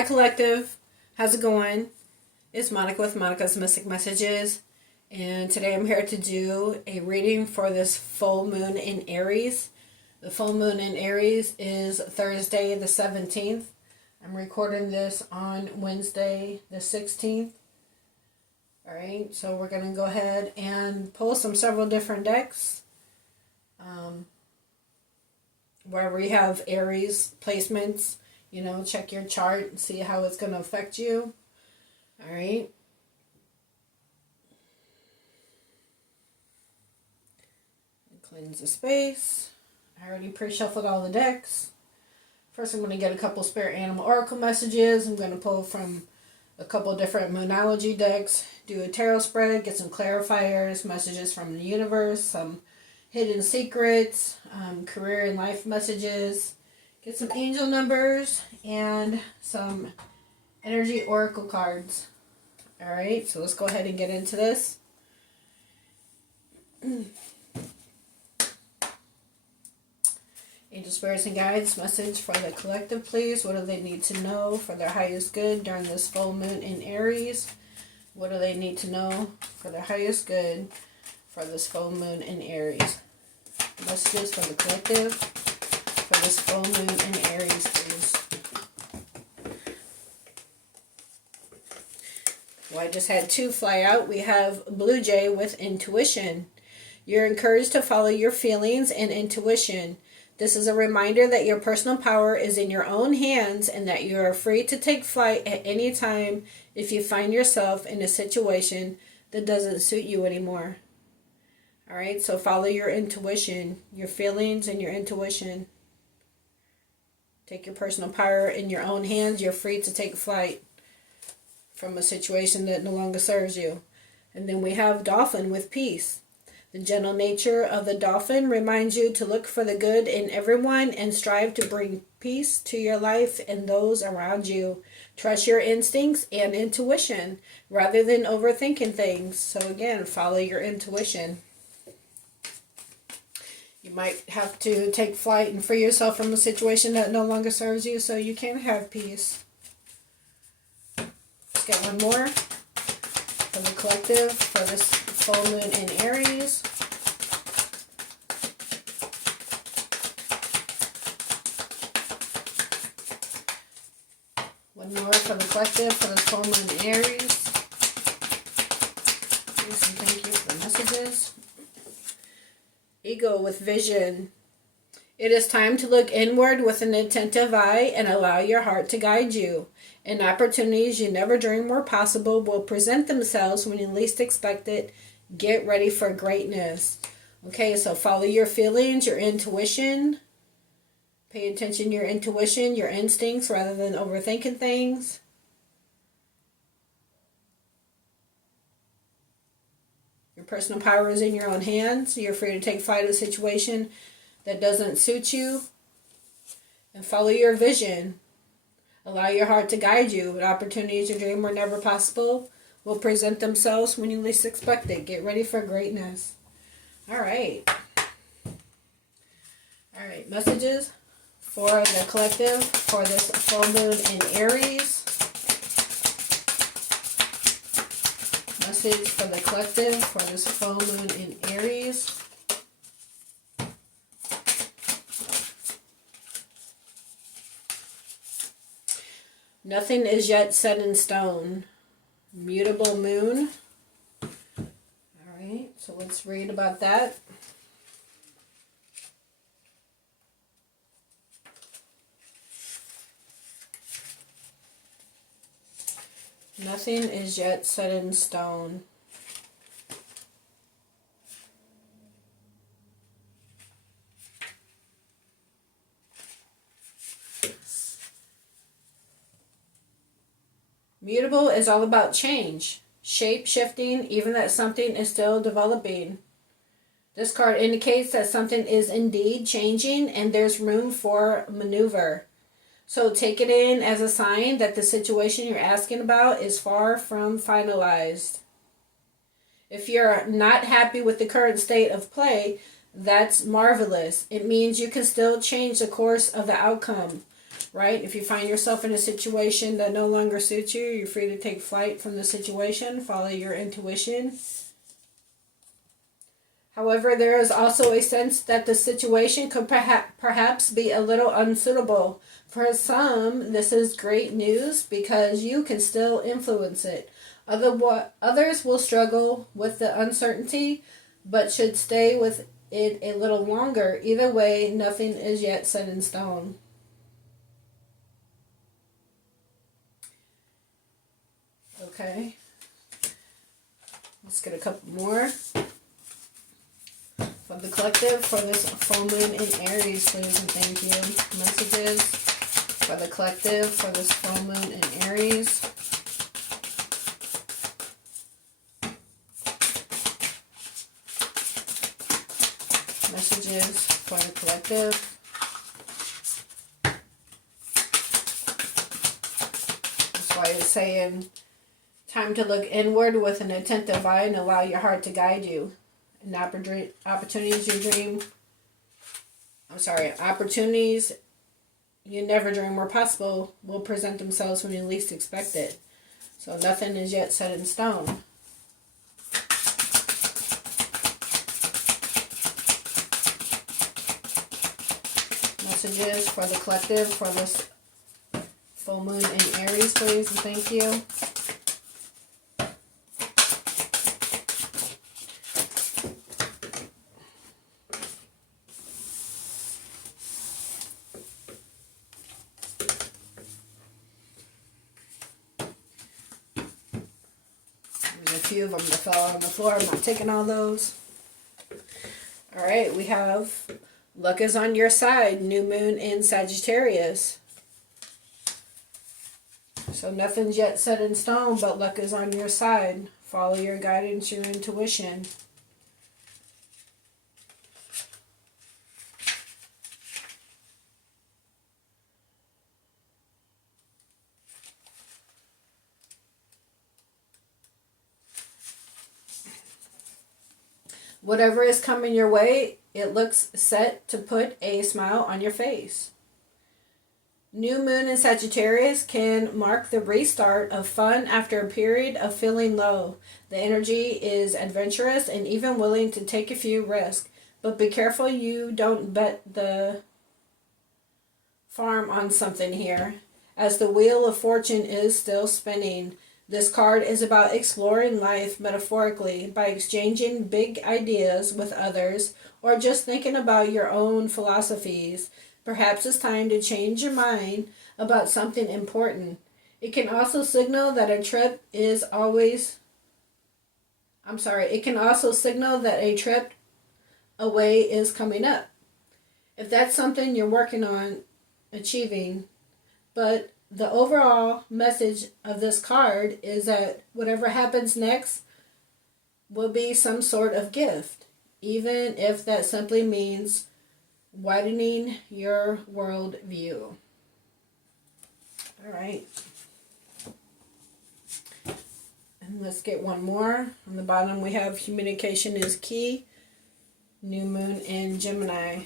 Hi Collective, how's it going? It's Monica with Monica's Mystic Messages, and today I'm here to do a reading for this full moon in Aries. The full moon in Aries is Thursday the 17th. I'm recording this on Wednesday the 16th. Alright, so we're going to go ahead and pull several different decks. Wherever you have Aries placements, check your chart and see how it's going to affect you. All right. Cleanse the space. I already pre-shuffled all the decks. First, I'm going to get a couple spirit animal oracle messages. I'm going to pull from a couple different moonology decks, do a tarot spread, get some clarifiers, messages from the universe, some hidden secrets, career and life messages, get some angel numbers, and some energy oracle cards. Alright, so let's go ahead and get into this. Angel spirits and guides, message for the collective, please. What do they need to know for their highest good during this full moon in Aries? What do they need to know for their highest good for this full moon in Aries? Messages for the collective for this full moon in Aries, please. Well, I just had two fly out. We have Blue Jay with intuition. You're encouraged to follow your feelings and intuition. This is a reminder that your personal power is in your own hands and that you are free to take flight at any time if you find yourself in a situation that doesn't suit you anymore. Alright, so follow your intuition, your feelings and your intuition. Take your personal power in your own hands. You're free to take flight from a situation that no longer serves you. And then we have Dolphin with peace. The gentle nature of the dolphin reminds you to look for the good in everyone and strive to bring peace to your life and those around you. Trust your instincts and intuition rather than overthinking things. So again, follow your intuition. You might have to take flight and free yourself from a situation that no longer serves you so you can have peace. Let's get one more for the collective for this full moon in Aries. One more for the collective for this full moon in Aries. Please and thank you for the messages. Ego with vision. It is time to look inward with an attentive eye and allow your heart to guide you. And opportunities you never dreamed were possible will present themselves when you least expect it. Get ready for greatness. Okay, so follow your feelings, your intuition. Pay attention to your intuition, your instincts, rather than overthinking things. Your personal power is in your own hands. You're free to take flight of a situation that doesn't suit you. And follow your vision. Allow your heart to guide you. What opportunities you dream were never possible will present themselves when you least expect it. Get ready for greatness. Alright. Alright, messages for the collective for this full moon in Aries. Message for the collective for this full moon in Aries. Nothing is yet set in stone. Mutable moon. Alright, so let's read about that. Nothing is yet set in stone. Mutable is all about change, shape-shifting, even that something is still developing. This card indicates that something is indeed changing and there's room for maneuver. So take it in as a sign that the situation you're asking about is far from finalized. If you're not happy with the current state of play, that's marvelous. It means you can still change the course of the outcome. right? If you find yourself in a situation that no longer suits you, you're free to take flight from the situation, follow your intuition. However, there is also a sense that the situation could perhaps be a little unsuitable. For some, this is great news because you can still influence it. Others will struggle with the uncertainty, but should stay with it a little longer. Either way, nothing is yet set in stone. Okay. Let's get a couple more. For the collective, for this full moon in Aries, please and thank you. Messages for the collective, for this full moon in Aries. Messages for the collective. That's why it's saying, time to look inward with an attentive eye and allow your heart to guide you. And opportunities you never dream were possible will present themselves when you least expect it. So nothing is yet set in stone. Messages for the collective for this full moon in Aries, please, and thank you. A few of them that fell on the floor. I'm not taking all those. All right, we have luck is on your side. New moon in Sagittarius. So nothing's yet set in stone, but luck is on your side. Follow your guidance, your intuition. Whatever is coming your way, it looks set to put a smile on your face. New moon in Sagittarius can mark the restart of fun after a period of feeling low. The energy is adventurous and even willing to take a few risks. But be careful you don't bet the farm on something here, as the wheel of fortune is still spinning. This card is about exploring life metaphorically by exchanging big ideas with others or just thinking about your own philosophies. Perhaps it's time to change your mind about something important. It can also signal that a trip away is coming up. If that's something you're working on achieving, but the overall message of this card is that whatever happens next will be some sort of gift, even if that simply means widening your world view. All right. And let's get one more. On the bottom we have communication is key. New moon in Gemini.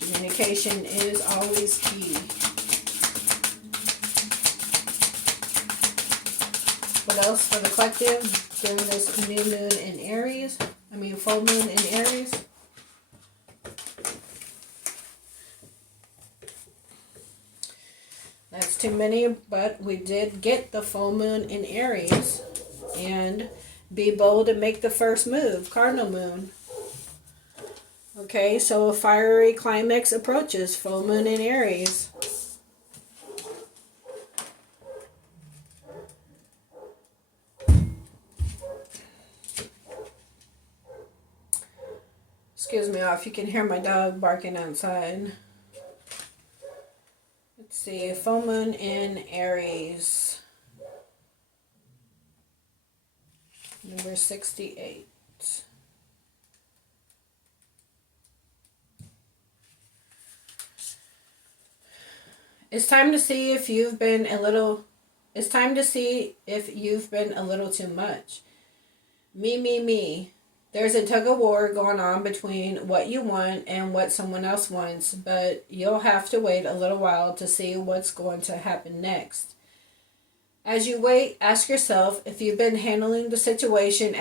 Communication is always key. What else for the collective during this new moon in Aries? Full moon in Aries. That's too many, but we did get the full moon in Aries. And be bold and make the first move, cardinal moon. Okay, so a fiery climax approaches, full moon in Aries. Excuse me if you can hear my dog barking outside. Let's see, full moon in Aries. Number 68. It's time to see if you've been a little too much. Me. There's a tug of war going on between what you want and what someone else wants, but you'll have to wait a little while to see what's going to happen next. As you wait, ask yourself if you've been handling the situation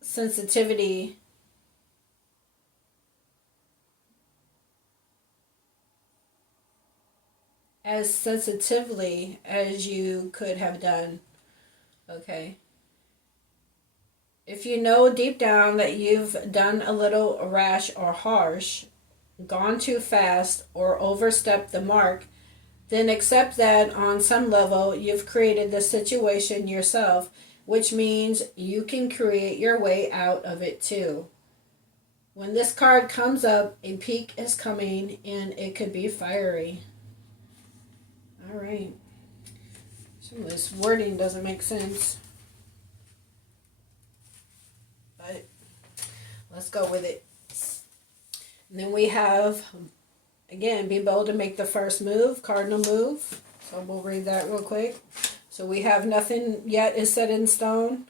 sensitivity as sensitively as you could have done. Okay. If you know deep down that you've done a little rash or harsh, gone too fast, or overstepped the mark, then accept that on some level you've created the situation yourself, which means you can create your way out of it too. When this card comes up, a peak is coming and it could be fiery. All right. Some of this wording doesn't make sense, but let's go with it. And then we have, again, be bold to make the first move, cardinal move. So we'll read that real quick. So we have nothing yet is set in stone.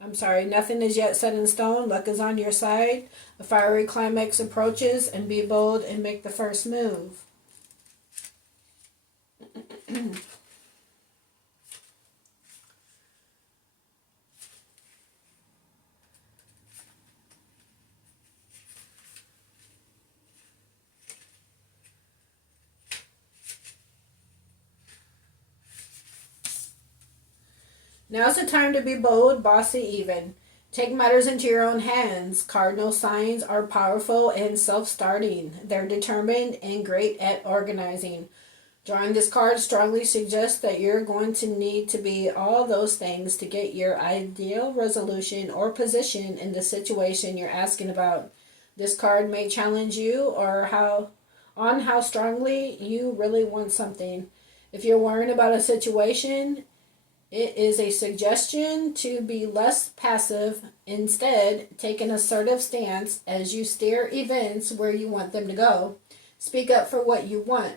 Nothing is yet set in stone. Luck is on your side. A fiery climax approaches, and be bold and make the first move. Now's the time to be bold, bossy even. Take matters into your own hands. Cardinal signs are powerful and self-starting. They're determined and great at organizing. Drawing this card strongly suggests that you're going to need to be all those things to get your ideal resolution or position in the situation you're asking about. This card may challenge you or how strongly you really want something. If you're worrying about a situation, it is a suggestion to be less passive. Instead, take an assertive stance as you steer events where you want them to go. Speak up for what you want.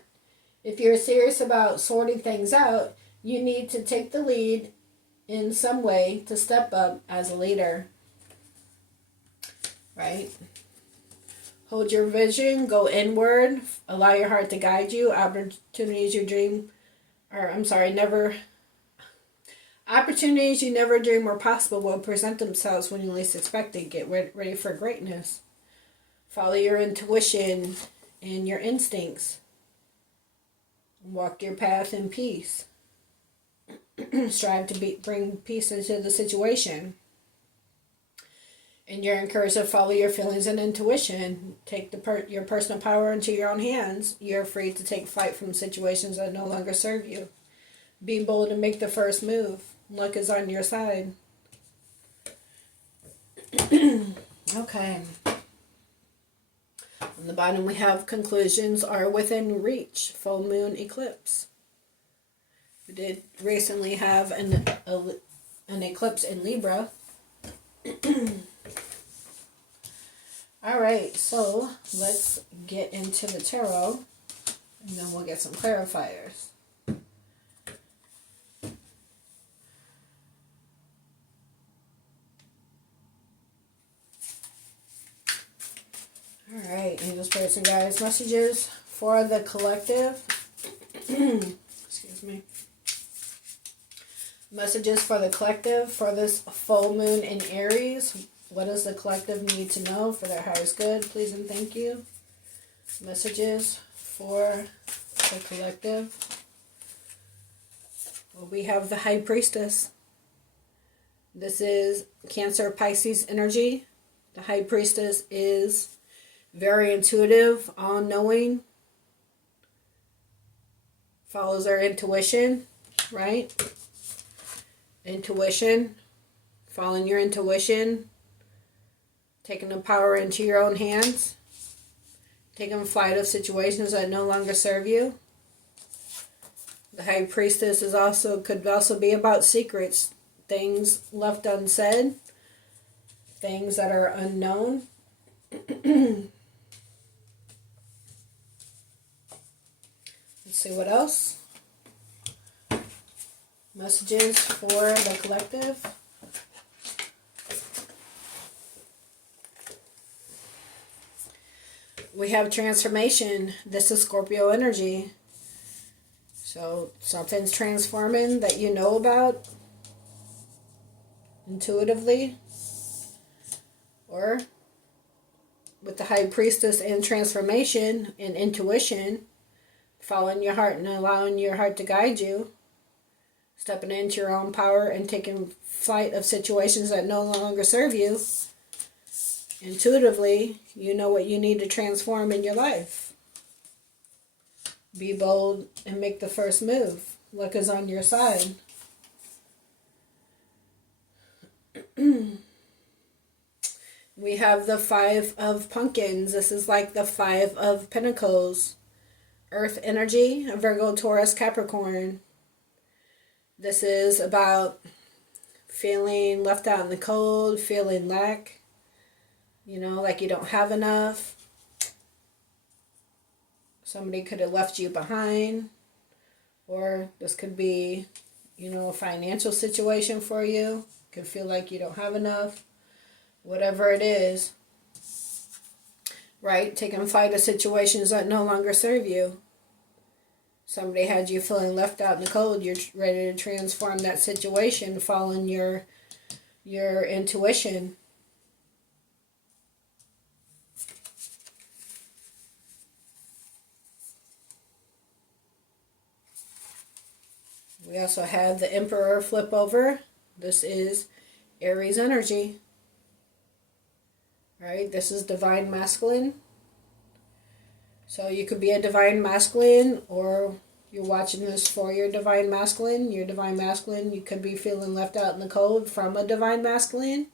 If you're serious about sorting things out, you need to take the lead in some way to step up as a leader. Right? Hold your vision, go inward, allow your heart to guide you. Opportunities you never dream were possible will present themselves when you least expect it. Get ready for greatness. Follow your intuition and your instincts. Walk your path in peace. Strive to bring peace into the situation. And you're encouraged to follow your feelings and intuition. Take your personal power into your own hands. You're free to take flight from situations that no longer serve you. Be bold and make the first move. Luck is on your side. Okay. On the bottom we have conclusions are within reach. Full moon eclipse. We did recently have an eclipse in Libra. Alright, so let's get into the tarot and then we'll get some clarifiers. Alright, angels, spirits, and guides, messages for the collective. Excuse me. Messages for the collective for this full moon in Aries. What does the collective need to know for their highest good? Please and thank you. Messages for the collective. Well, we have the High Priestess. This is Cancer Pisces energy. The High Priestess is very intuitive, all-knowing, follows our intuition, right? Intuition, following your intuition, taking the power into your own hands, taking flight of situations that no longer serve you. The High Priestess could also be about secrets, things left unsaid, things that are unknown. Let's see what else. Messages for the collective. We have transformation. This is Scorpio energy. So something's transforming that you know about intuitively, or with the High Priestess and transformation and intuition, following your heart and allowing your heart to guide you, stepping into your own power and taking flight of situations that no longer serve you. Intuitively, you know what you need to transform in your life. Be bold and make the first move. Luck is on your side. We have the Five of Pumpkins. This is like the Five of Pentacles. Earth energy, Virgo, Taurus, Capricorn. This is about feeling left out in the cold, feeling lack. You know, like you don't have enough. Somebody could have left you behind. Or this could be, you know, a financial situation for you. Could feel like you don't have enough. Whatever it is. Right? Taking flight of situations that no longer serve you. Somebody had you feeling left out in the cold. You're ready to transform that situation, following your intuition. We also have the Emperor flip over. This is Aries energy. Right? This is divine masculine. So you could be a divine masculine, or you're watching this for your divine masculine. Your divine masculine, you could be feeling left out in the cold from a divine masculine.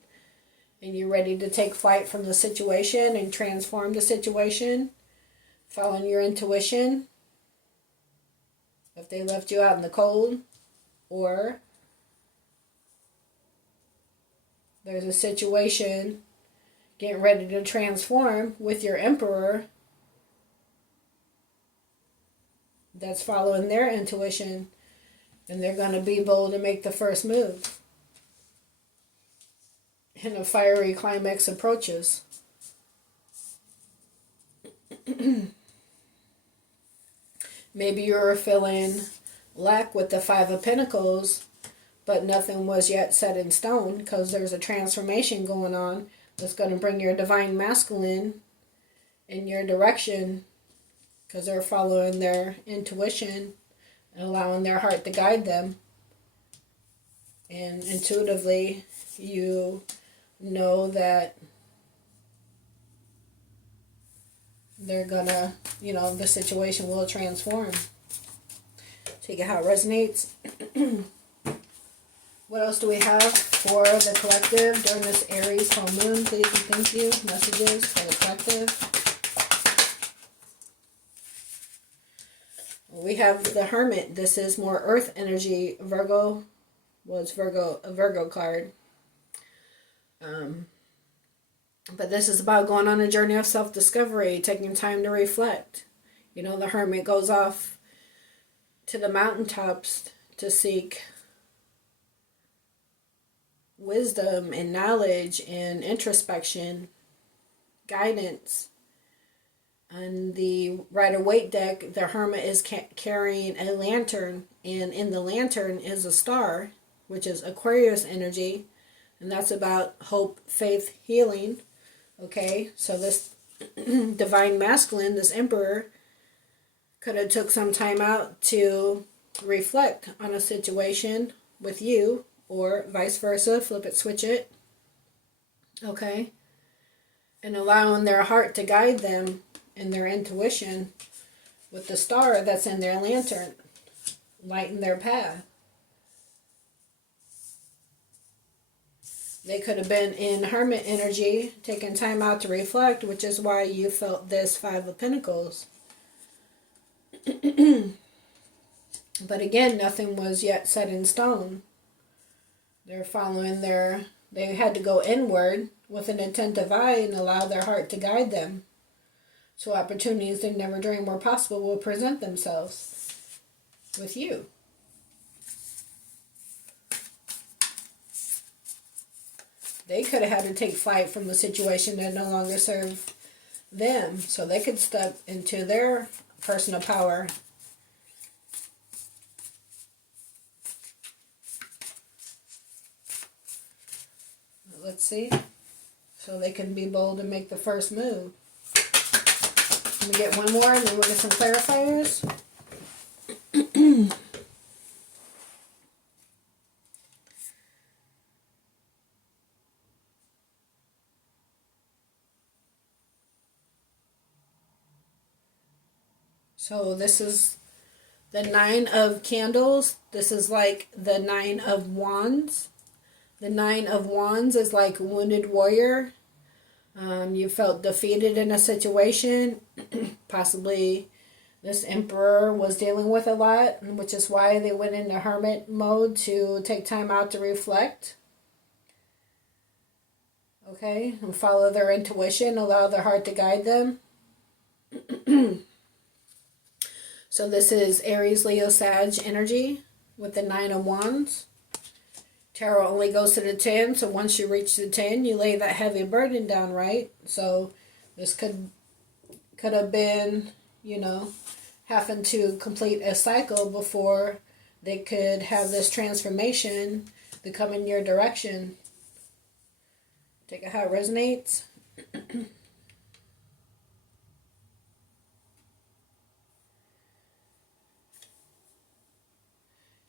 And you're ready to take flight from the situation and transform the situation. Following your intuition. If they left you out in the cold, or there's a situation getting ready to transform with your Emperor that's following their intuition, and they're going to be bold and make the first move. And a fiery climax approaches. Maybe you're feeling lack with the Five of Pentacles, but nothing was yet set in stone, because there's a transformation going on that's going to bring your divine masculine in your direction, because they're following their intuition and allowing their heart to guide them. And intuitively, you know that they're gonna, you know, the situation will transform. Take it how it resonates. What else do we have for the collective during this Aries full moon? Please and thank you. Messages for the collective. We have the Hermit. This is more earth energy. Virgo. Well, it's a Virgo card. But this is about going on a journey of self-discovery, taking time to reflect. You know, the Hermit goes off to the mountaintops to seek wisdom and knowledge and introspection, guidance. On the Rider-Waite deck, the Hermit is carrying a lantern, and in the lantern is a star, which is Aquarius energy, and that's about hope, faith, healing. Okay, so this divine masculine, this Emperor, could have took some time out to reflect on a situation with you, or vice versa, flip it, switch it. Okay, and allowing their heart to guide them and their intuition with the star that's in their lantern, lighten their path. They could have been in Hermit energy, taking time out to reflect, which is why you felt this Five of Pentacles. But again, nothing was yet set in stone. They're following they had to go inward with an attentive eye and allow their heart to guide them. So opportunities they never dreamed were possible will present themselves with you. They could have had to take flight from the situation that no longer served them so they could step into their personal power. Let's see. So they can be bold and make the first move. Let me get one more and then we'll get some clarifiers. So this is the 9 of Candles. This is like the 9 of Wands. The 9 of Wands is like wounded warrior. You felt defeated in a situation. Possibly this emperor was dealing with a lot, which is why they went into hermit mode to take time out to reflect. Okay, and follow their intuition, allow their heart to guide them. So this is Aries, Leo, Sag energy with the 9 of Wands. Tarot only goes to the 10, so once you reach the 10, you lay that heavy burden down, right? So this could have been, you know, having to complete a cycle before they could have this transformation to come in your direction. Take it how it resonates.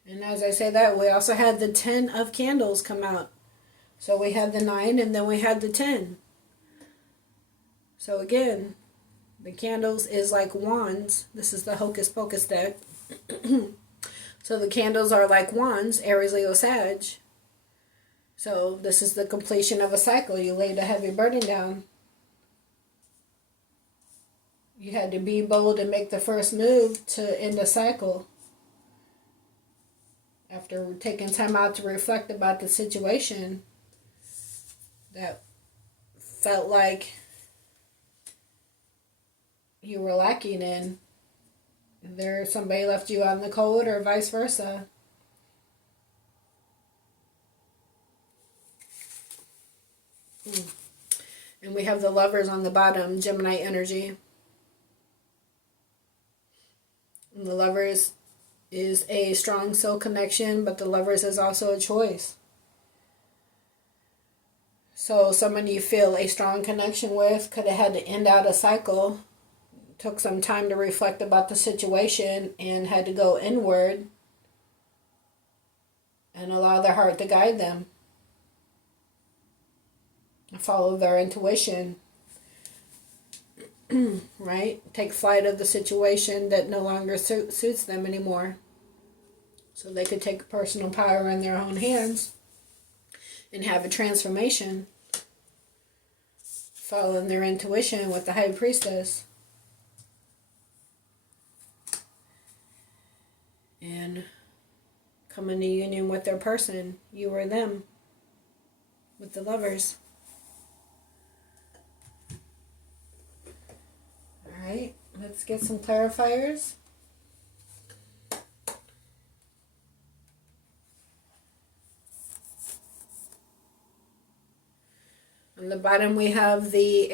And as I say that, we also had the 10 of Candles come out. So we had the 9 and then we had the 10. So again, the Candles is like wands. This is the Hocus Pocus deck. So the candles are like wands, Aries, Leo, Sag. So this is the completion of a cycle. You laid a heavy burden down. You had to be bold and make the first move to end a cycle. After taking time out to reflect about the situation that felt like you were lacking in. Either somebody left you out in the cold or vice versa. And we have the Lovers on the bottom, Gemini energy. And the Lovers is a strong soul connection, but the Lovers is also a choice. So someone you feel a strong connection with could have had to end out a cycle, took some time to reflect about the situation, and had to go inward and allow their heart to guide them. Follow their intuition. Right? Take flight of the situation that no longer suits them anymore. So they could take personal power in their own hands and have a transformation. Following their intuition with the High Priestess. And come into union with their person, you or them, with the Lovers. Alright, let's get some clarifiers. On the bottom we have the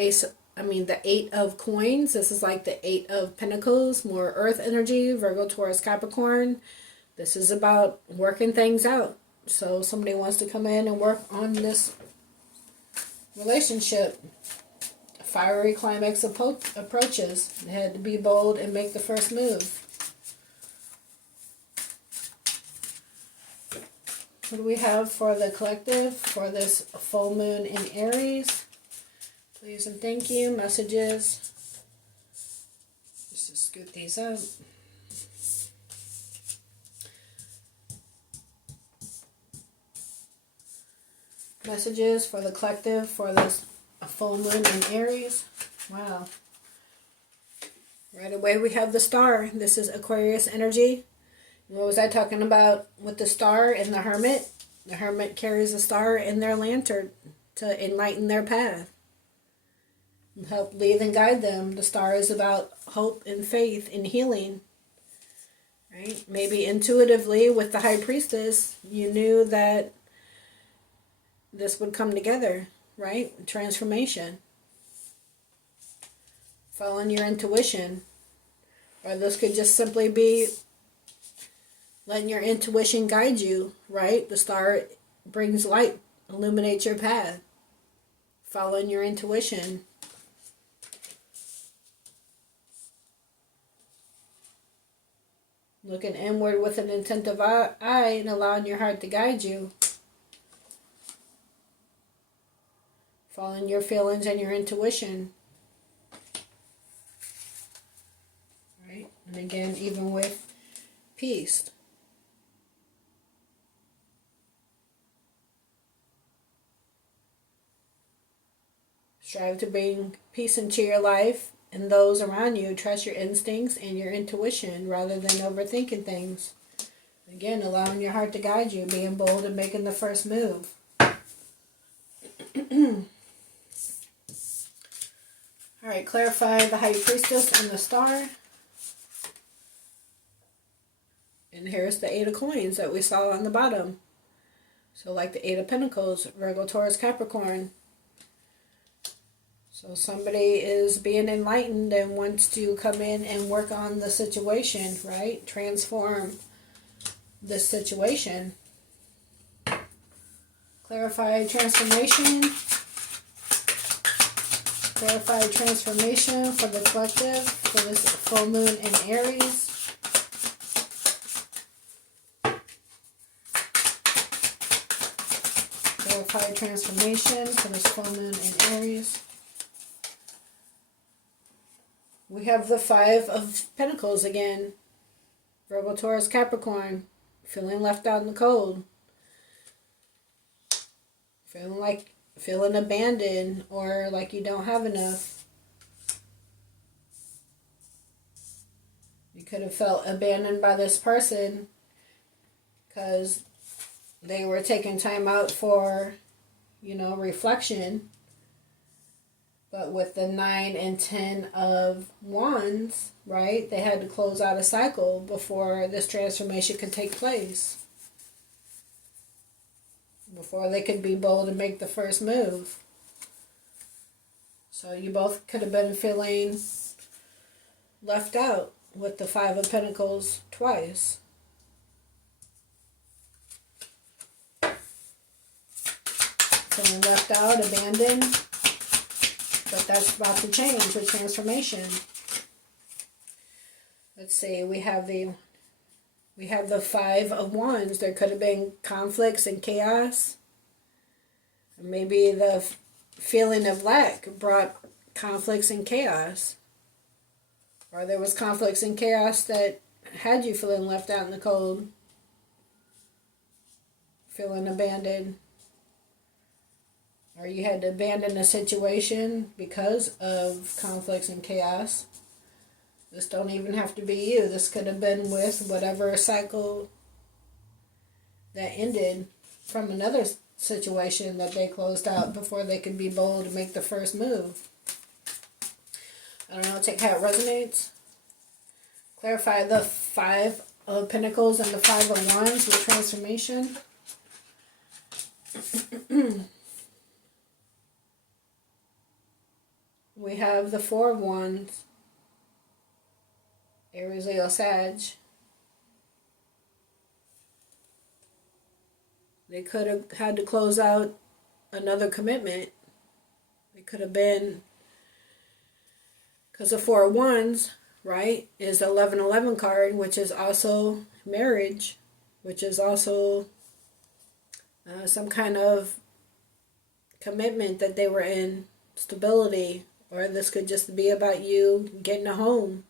the 8 of Coins. This is like the 8 of Pentacles, more earth energy, Virgo, Taurus, Capricorn. This is about working things out. So somebody wants to come in and work on this relationship. Fiery climax approaches. They had to be bold and make the first move. What do we have for the collective for this full moon in Aries? Please and thank you. Messages. Just scoot these up. Messages for the collective for this full moon in Aries. Wow. Right away we have the Star. This is Aquarius energy. What was I talking about with the Star and the Hermit? The Hermit carries a star in their lantern to enlighten their path. And help lead and guide them. The Star is about hope and faith and healing. Right? Maybe intuitively with the High Priestess, you knew that this would come together. Right? Transformation. following your intuition. Or this could just simply be letting your intuition guide you, right? The star brings light, illuminates your path. Following your intuition. Looking inward with an attentive eye and allowing your heart to guide you. Following your feelings and your intuition. Right? And again, even with peace. Strive to bring peace into your life and those around you. Trust your instincts and your intuition rather than overthinking things. Again, allowing your heart to guide you, being bold and making the first move. Alright, clarify the High Priestess and the Star. And here's the Eight of Coins that we saw on the bottom. So like the Eight of Pentacles, Virgo, Taurus, Capricorn. So somebody is being enlightened and wants to come in and work on the situation, right? Transform the situation. Clarify transformation. Clarify transformation for the collective for this full moon in Aries. Clarify transformation for this full moon in Aries. We have the Five of Pentacles again. Virgo, Taurus, Capricorn. Feeling left out in the cold. Feeling abandoned or like you don't have enough. You could have felt abandoned by this person because they were taking time out for, reflection. But with the 9 and 10 of Wands, right, they had to close out a cycle before this transformation could take place. Before they could be bold and make the first move. So you both could have been feeling left out with the Five of Pentacles twice. Feeling left out, abandoned. But that's about to change with transformation. Let's see, we have the Five of Wands. There could have been conflicts and chaos. Maybe the feeling of lack brought conflicts and chaos. Or there was conflicts and chaos that had you feeling left out in the cold. Feeling abandoned. Or you had to abandon a situation because of conflicts and chaos. This don't even have to be you. This could have been with whatever cycle that ended from another situation that they closed out before they could be bold and make the first move. I don't know, take how it resonates. Clarify the Five of Pentacles and the Five of Wands with transformation. We have the Four of Wands. Aries, Leo, Sag. They could have had to close out another commitment. It could have been, because the Four of Wands, right, is the 1111 card, which is also marriage, which is also some kind of commitment that they were in, stability, or this could just be about you getting a home.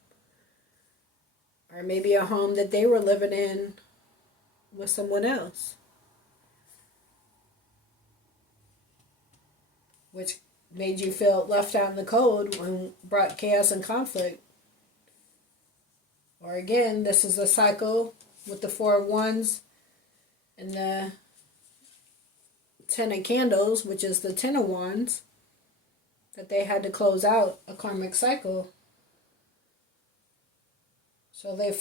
Or maybe a home that they were living in with someone else. Which made you feel left out in the cold and brought chaos and conflict. Or again, this is a cycle with the Four of Wands and the Ten of Candles, which is the Ten of Wands, that they had to close out a karmic cycle. So they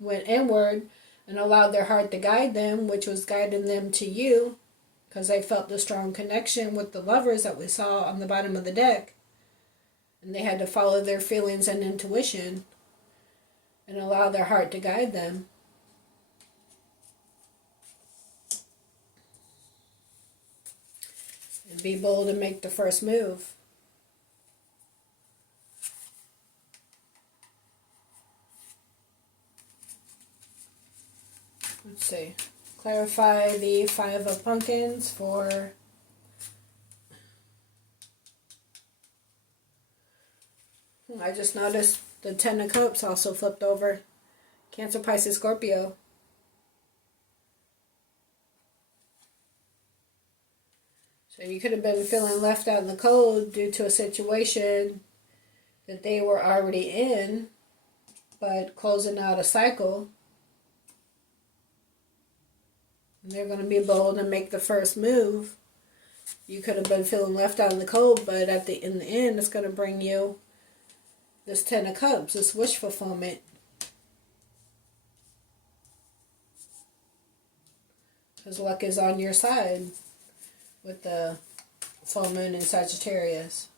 went inward and allowed their heart to guide them, which was guiding them to you, because they felt the strong connection with the Lovers that we saw on the bottom of the deck. And they had to follow their feelings and intuition and allow their heart to guide them. And be bold and make the first move. Let's see. Clarify the Five of Pumpkins for I just noticed the Ten of Cups also flipped over. Cancer, Pisces, Scorpio. So you could have been feeling left out in the cold due to a situation that they were already in, but closing out a cycle. And they're going to be bold and make the first move. You could have been feeling left out in the cold, but in the end, it's going to bring you this Ten of Cups, this wish fulfillment. Because luck is on your side with the full moon in Sagittarius.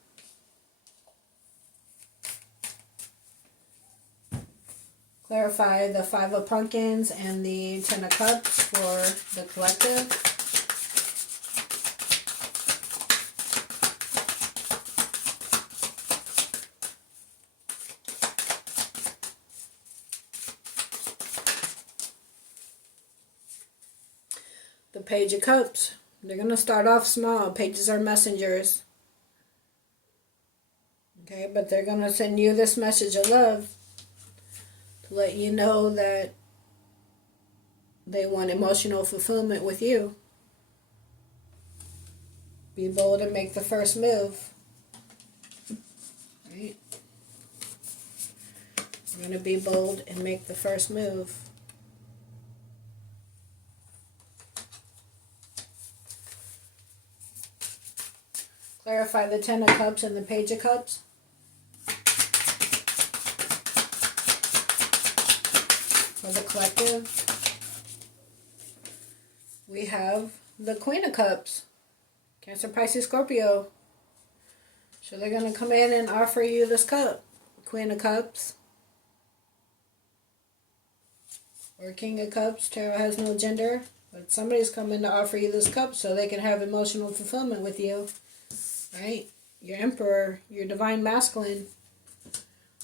Clarify the Five of Pumpkins and the Ten of Cups for the collective. The Page of Cups. They're going to start off small. Pages are messengers. Okay, but they're going to send you this message of love to let you know that they want emotional fulfillment with you. Be bold and make the first move. Right? You're going to be bold and make the first move. Clarify the Ten of Cups and the Page of Cups. For the collective, we have the Queen of Cups. Cancer, Pisces, Scorpio. So they're going to come in and offer you this cup. Queen of Cups. Or King of Cups. Tarot has no gender. But somebody's coming to offer you this cup so they can have emotional fulfillment with you. Right? Your Emperor, your Divine Masculine,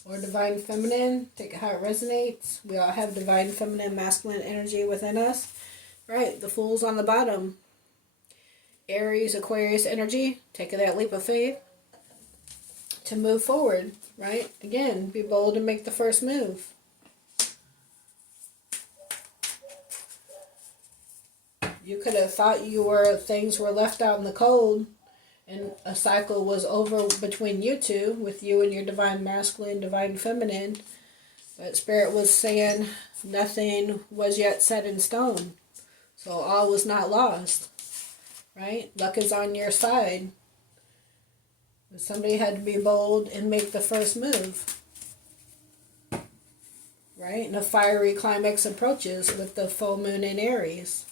or Divine Feminine. Take it how it resonates. We all have Divine Feminine, Masculine energy within us. Right? The Fool's on the bottom. Aries, Aquarius energy. Take that leap of faith to move forward. Right? Again, be bold and make the first move. You could have thought things were left out in the cold, and a cycle was over between you two, with you and your Divine Masculine, Divine Feminine. But Spirit was saying nothing was yet set in stone. So all was not lost. Right? Luck is on your side. But somebody had to be bold and make the first move. Right? And a fiery climax approaches with the full moon in Aries.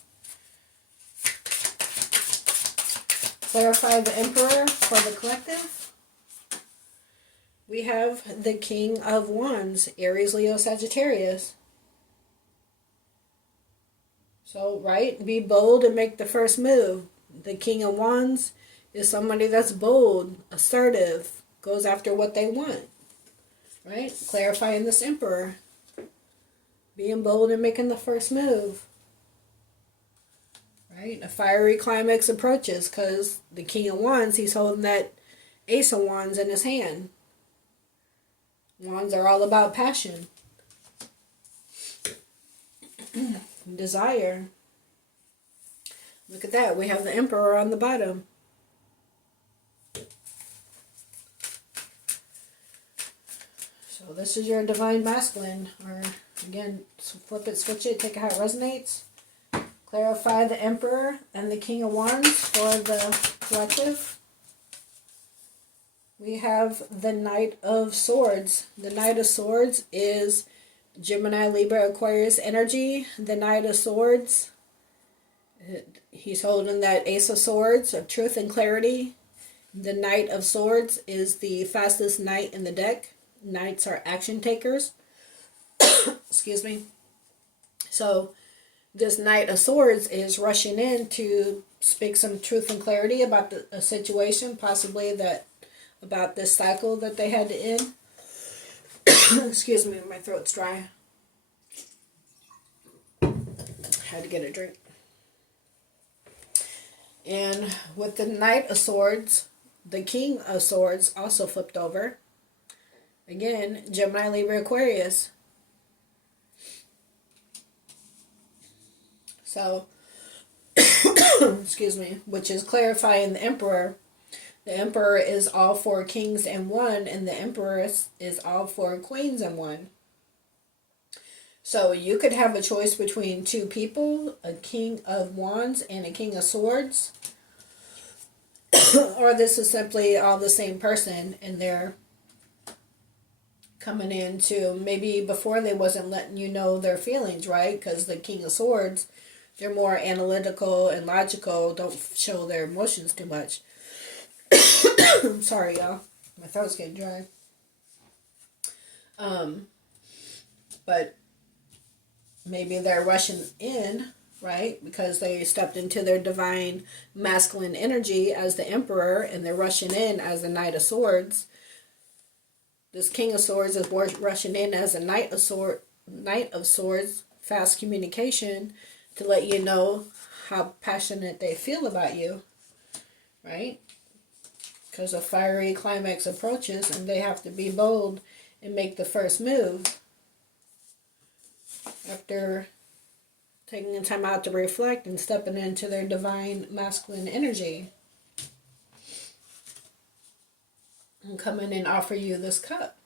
Clarify the Emperor for the collective. We have the King of Wands, Aries, Leo, Sagittarius. So, right, be bold and make the first move. The King of Wands is somebody that's bold, assertive, goes after what they want. Right? Clarifying this Emperor. Being bold and making the first move. Right? A fiery climax approaches because the King of Wands, he's holding that Ace of Wands in his hand. Wands are all about passion. Desire. Look at that. We have the Emperor on the bottom. So this is your Divine Masculine. Or again, flip it, switch it, take it how it resonates. Clarify the Emperor and the King of Wands for the collective. We have the Knight of Swords. The Knight of Swords is Gemini, Libra, Aquarius energy. The Knight of Swords, he's holding that Ace of Swords of truth and clarity. The Knight of Swords is the fastest knight in the deck. Knights are action takers. Excuse me. So this Knight of Swords is rushing in to speak some truth and clarity about a situation, possibly that about this cycle that they had to end. Excuse me, my throat's dry. Had to get a drink. And with the Knight of Swords, the King of Swords also flipped over. Again, Gemini, Libra, Aquarius. So, excuse me, which is clarifying the Emperor. The Emperor is all for kings and one, and the Empress is all for queens and one. So you could have a choice between two people, a King of Wands and a King of Swords. Or this is simply all the same person, and they're coming in to, maybe before they wasn't letting you know their feelings, right? Because the King of Swords, they're more analytical and logical, don't show their emotions too much. I'm sorry, y'all. My throat's getting dry. But maybe they're rushing in, right? Because they stepped into their divine masculine energy as the Emperor, and they're rushing in as the Knight of Swords. This King of Swords is rushing in as a Knight of Swords, fast communication, to let you know how passionate they feel about you, right? Because a fiery climax approaches, and they have to be bold and make the first move after taking the time out to reflect and stepping into their divine masculine energy, and come in and offer you this cup.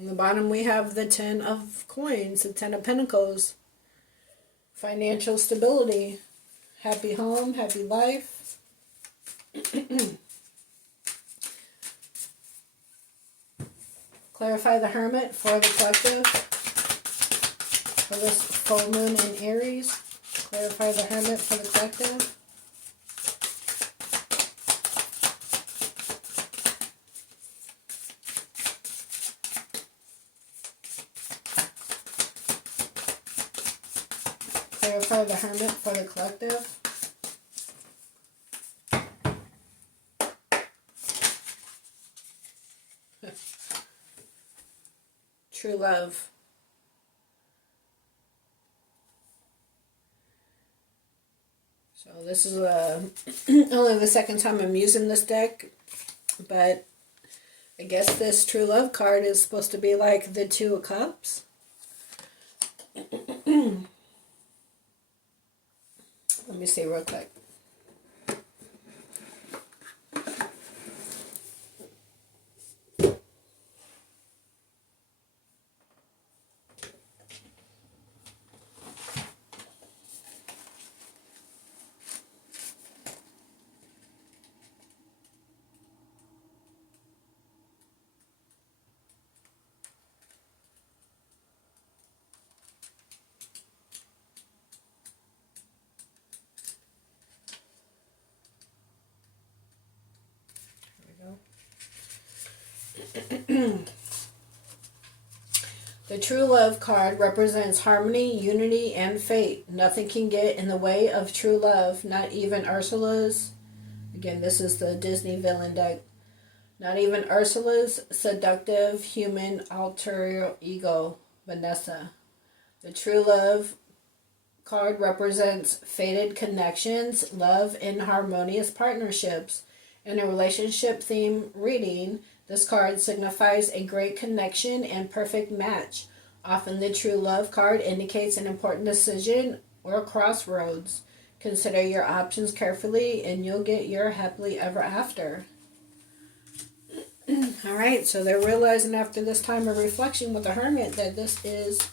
On the bottom we have the 10 of Coins, the 10 of Pentacles. Financial stability, happy home, happy life. Clarify the Hermit for the collective. For this full moon in Aries. Clarify the Hermit for the collective. Clarify the Hermit for the collective. True love. So this is only the second time I'm using this deck, but I guess this true love card is supposed to be like the Two of Cups. Let me see real quick. The True Love card represents harmony, unity, and fate. Nothing can get in the way of true love, not even Ursula's. Again, this is the Disney villain deck. Not even Ursula's seductive human alter ego, Vanessa. The True Love card represents fated connections, love, and harmonious partnerships. In a relationship theme reading, this card signifies a great connection and perfect match. Often the True Love card indicates an important decision or crossroads. Consider your options carefully and you'll get your happily ever after. Alright, so they're realizing after this time of reflection with the Hermit that this is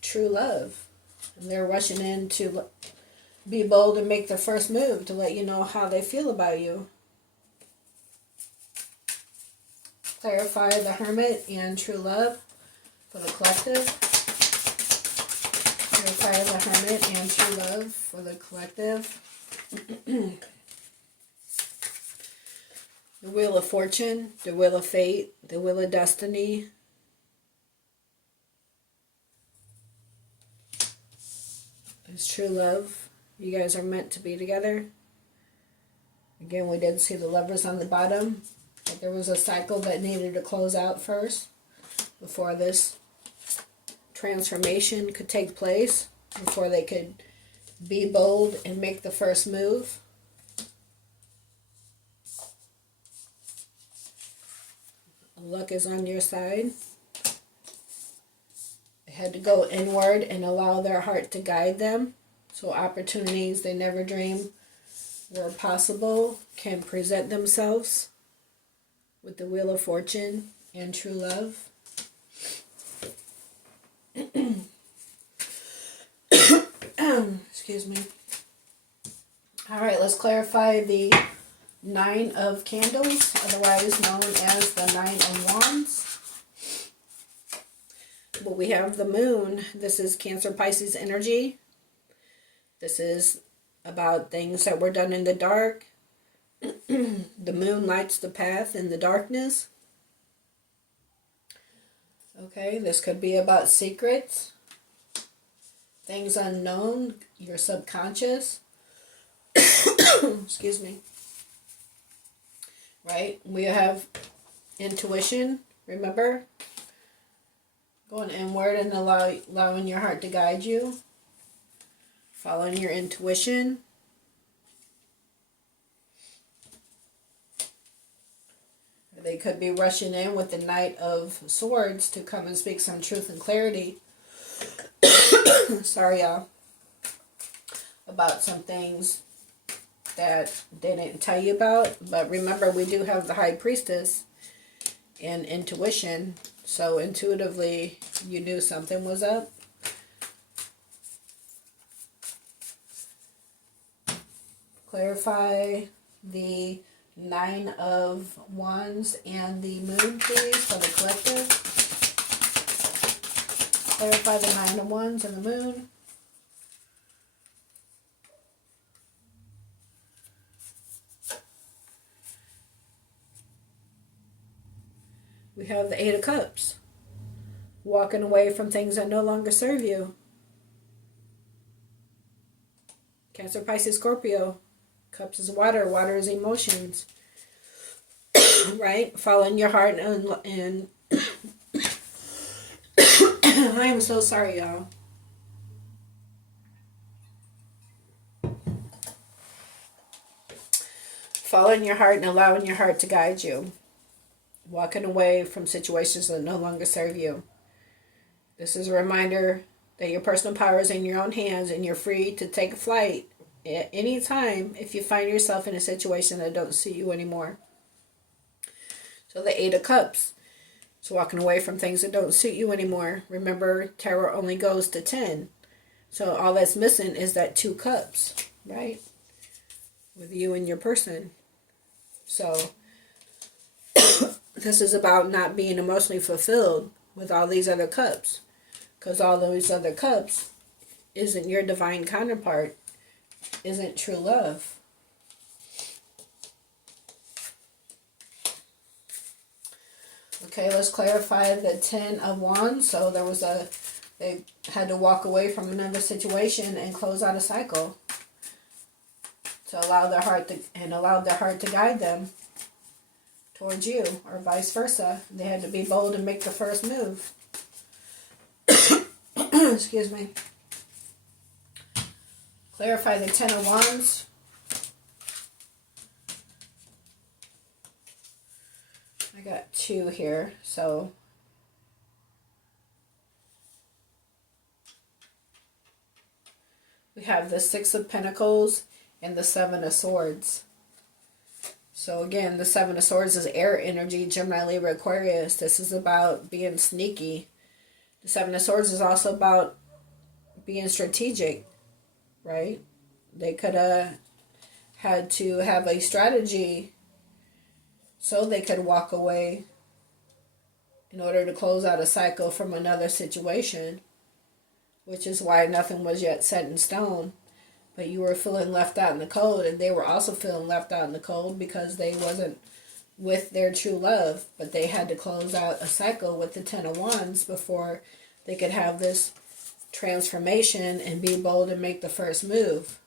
true love. And they're rushing in to be bold and make their first move to let you know how they feel about you. Clarify the Hermit and True Love for the collective. Clarify the Hermit and True Love for the collective. The Wheel of Fortune, the Wheel of Fate, the Wheel of Destiny. There's true love. You guys are meant to be together. Again, we did see the Lovers on the bottom. But there was a cycle that needed to close out first before this transformation could take place, before they could be bold and make the first move. Luck is on your side. They had to go inward and allow their heart to guide them. So opportunities they never dreamed were possible can present themselves with the Wheel of Fortune and True Love. Excuse me. Alright, let's clarify the Nine of Candles, otherwise known as the Nine of Wands. Well, we have the Moon. This is Cancer Pisces energy. This is about things that were done in the dark. The moon lights the path in the darkness. Okay, this could be about secrets, things unknown, your subconscious. Excuse me. Right? We have intuition, remember? Going inward and allowing your heart to guide you. Following your intuition. They could be rushing in with the Knight of Swords to come and speak some truth and clarity. Sorry, y'all. About some things that they didn't tell you about. But remember, we do have the High Priestess and intuition. So intuitively, you knew something was up. Clarify the Nine of Wands and the Moon, please, for the collective. Clarify the Nine of Wands and the Moon. We have the Eight of Cups. Walking away from things that no longer serve you. Cancer, Pisces, Scorpio. Cups is water. Water is emotions. Right? Following your heart and I am so sorry, y'all. Following your heart and allowing your heart to guide you. Walking away from situations that no longer serve you. This is a reminder that your personal power is in your own hands and you're free to take a flight at any time if you find yourself in a situation that don't suit you anymore. So the Eight of Cups. It's walking away from things that don't suit you anymore. Remember, tarot only goes to 10. So all that's missing is that 2 cups, right? With you and your person. So this is about not being emotionally fulfilled with all these other cups. Because all those other cups isn't your divine counterpart. Isn't true love. Okay, let's clarify the Ten of Wands. So they had to walk away from another situation and close out a cycle to allow their heart to guide them towards you, or vice versa. They had to be bold and make the first move. Excuse me. Clarify the Ten of Wands. I got 2 here, so we have the Six of Pentacles and the Seven of Swords. So again, the Seven of Swords is air energy, Gemini, Libra, Aquarius. This is about being sneaky. The Seven of Swords is also about being strategic, right? They could have had to have a strategy so they could walk away in order to close out a cycle from another situation, which is why nothing was yet set in stone. But you were feeling left out in the cold, and they were also feeling left out in the cold because they wasn't with their true love, but they had to close out a cycle with the Ten of Wands before they could have this transformation and be bold and make the first move.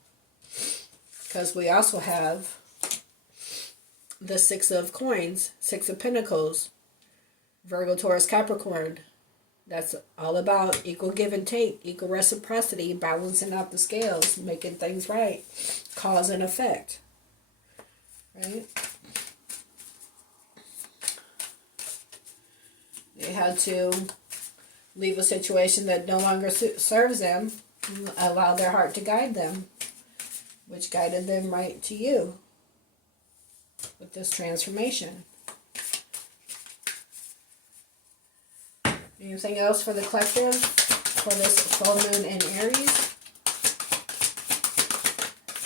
Because we also have the Six of Coins, Six of Pentacles, Virgo, Taurus, Capricorn. That's all about equal give and take, equal reciprocity, balancing out the scales, making things right, cause and effect, right? They had to leave a situation that no longer serves them, and allow their heart to guide them, which guided them right to you with this transformation. Anything else for the collective for this full moon in Aries?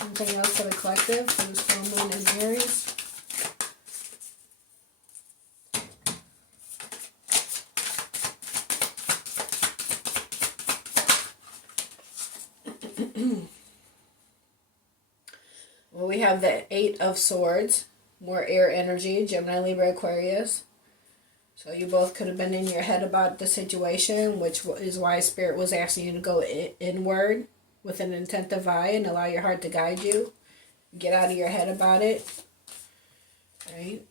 Anything else for the collective for this full moon in Aries? Well, we have the Eight of Swords, more air energy, Gemini, Libra, Aquarius. So you both could have been in your head about the situation, which is why Spirit was asking you to go inward with an attentive eye and allow your heart to guide you. Get out of your head about it. Right?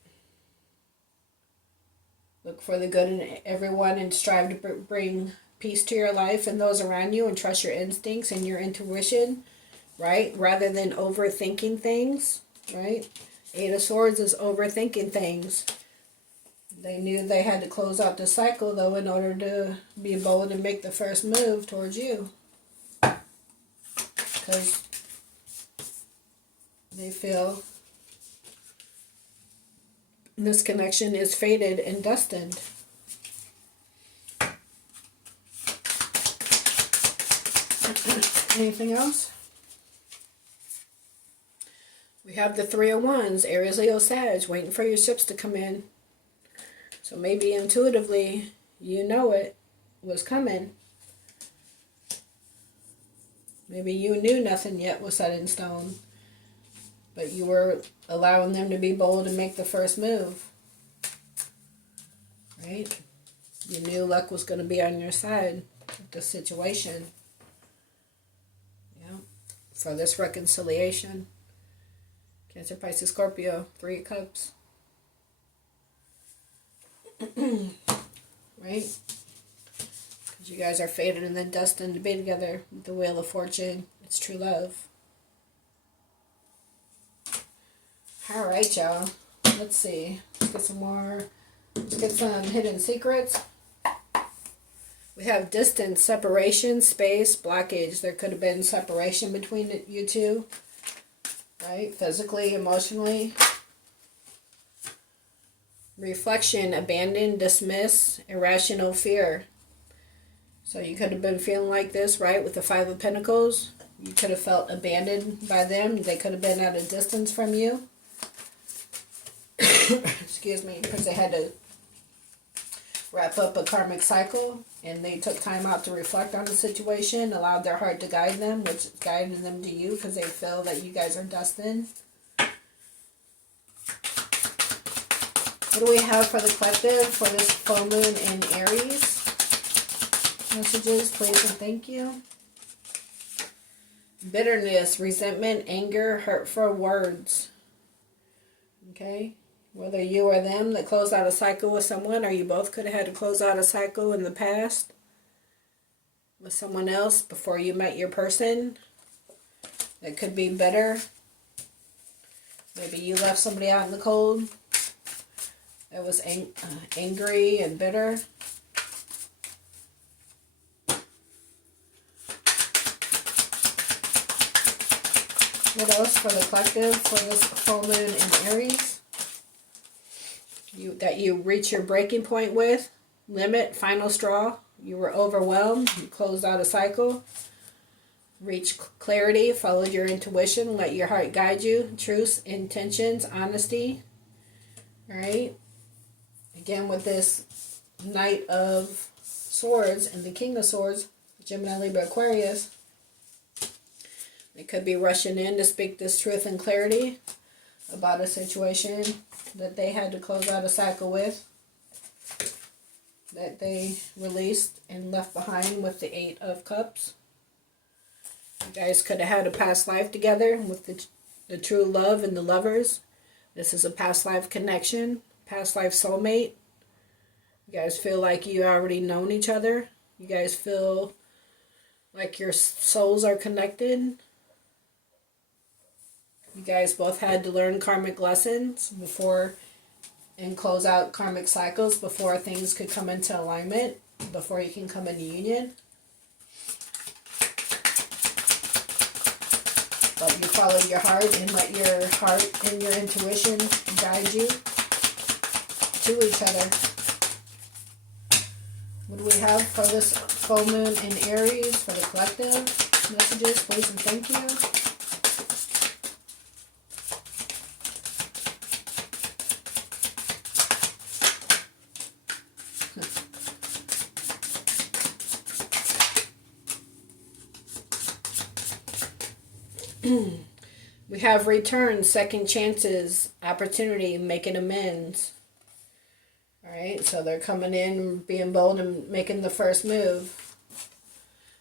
Look for the good in everyone and strive to bring peace to your life and those around you, and trust your instincts and your intuition, right? Rather than overthinking things, right? Eight of Swords is overthinking things. They knew they had to close out the cycle, though, in order to be bold and make the first move towards you. Because they feel this connection is fated and destined. Anything else? We have the Three of Wands, Aries, Leo, Sag, waiting for your ships to come in. So maybe intuitively, you know it was coming. Maybe you knew nothing yet was set in stone, but you were allowing them to be bold and make the first move. Right? You knew luck was going to be on your side with the situation. Yeah. For this reconciliation. Cancer, Pisces, Scorpio, Three of Cups. Right? Because you guys are fated and then destined to be together with the Wheel of Fortune. It's true love. Alright, y'all. Let's see. Let's get some more. Let's get some hidden secrets. We have distance, separation, space, blockage. There could have been separation between you two. Right? Physically, emotionally. Reflection, abandon, dismiss, irrational fear. So you could have been feeling like this, right? With the Five of Pentacles. You could have felt abandoned by them. They could have been at a distance from you. Excuse me. Because they had to wrap up a karmic cycle. And they took time out to reflect on the situation. Allowed their heart to guide them. Which guided them to you. Because they feel that you guys are destined. What do we have for the collective for this full moon in Aries? Messages, please and thank you. Bitterness, resentment, anger, hurtful words. Okay? Whether you or them that closed out a cycle with someone, or you both could have had to close out a cycle in the past with someone else before you met your person. That could be bitter. Maybe you left somebody out in the cold. That was angry and bitter. What else for the collective for this full moon in Aries? That you reach your breaking point with. Limit, final straw. You were overwhelmed. You closed out a cycle. Reach clarity. Followed your intuition. Let your heart guide you. Truth, intentions, honesty. Alright? Again, with this Knight of Swords and the King of Swords, Gemini, Libra, Aquarius. They could be rushing in to speak this truth and clarity about a situation that they had to close out a cycle with, that they released and left behind with the Eight of Cups. You guys could have had a past life together with the true love and the lovers. This is a past life connection, past life soulmate. You guys feel like you already known each other. You guys feel like your souls are connected. You guys both had to learn karmic lessons before and close out karmic cycles before things could come into alignment, before you can come into union. But you follow your heart and let your heart and your intuition guide you to each other. What do we have for this full moon in Aries for the collective messages, please and thank you? We have returns, second chances, opportunity, making amends. Alright, so they're coming in, being bold and making the first move.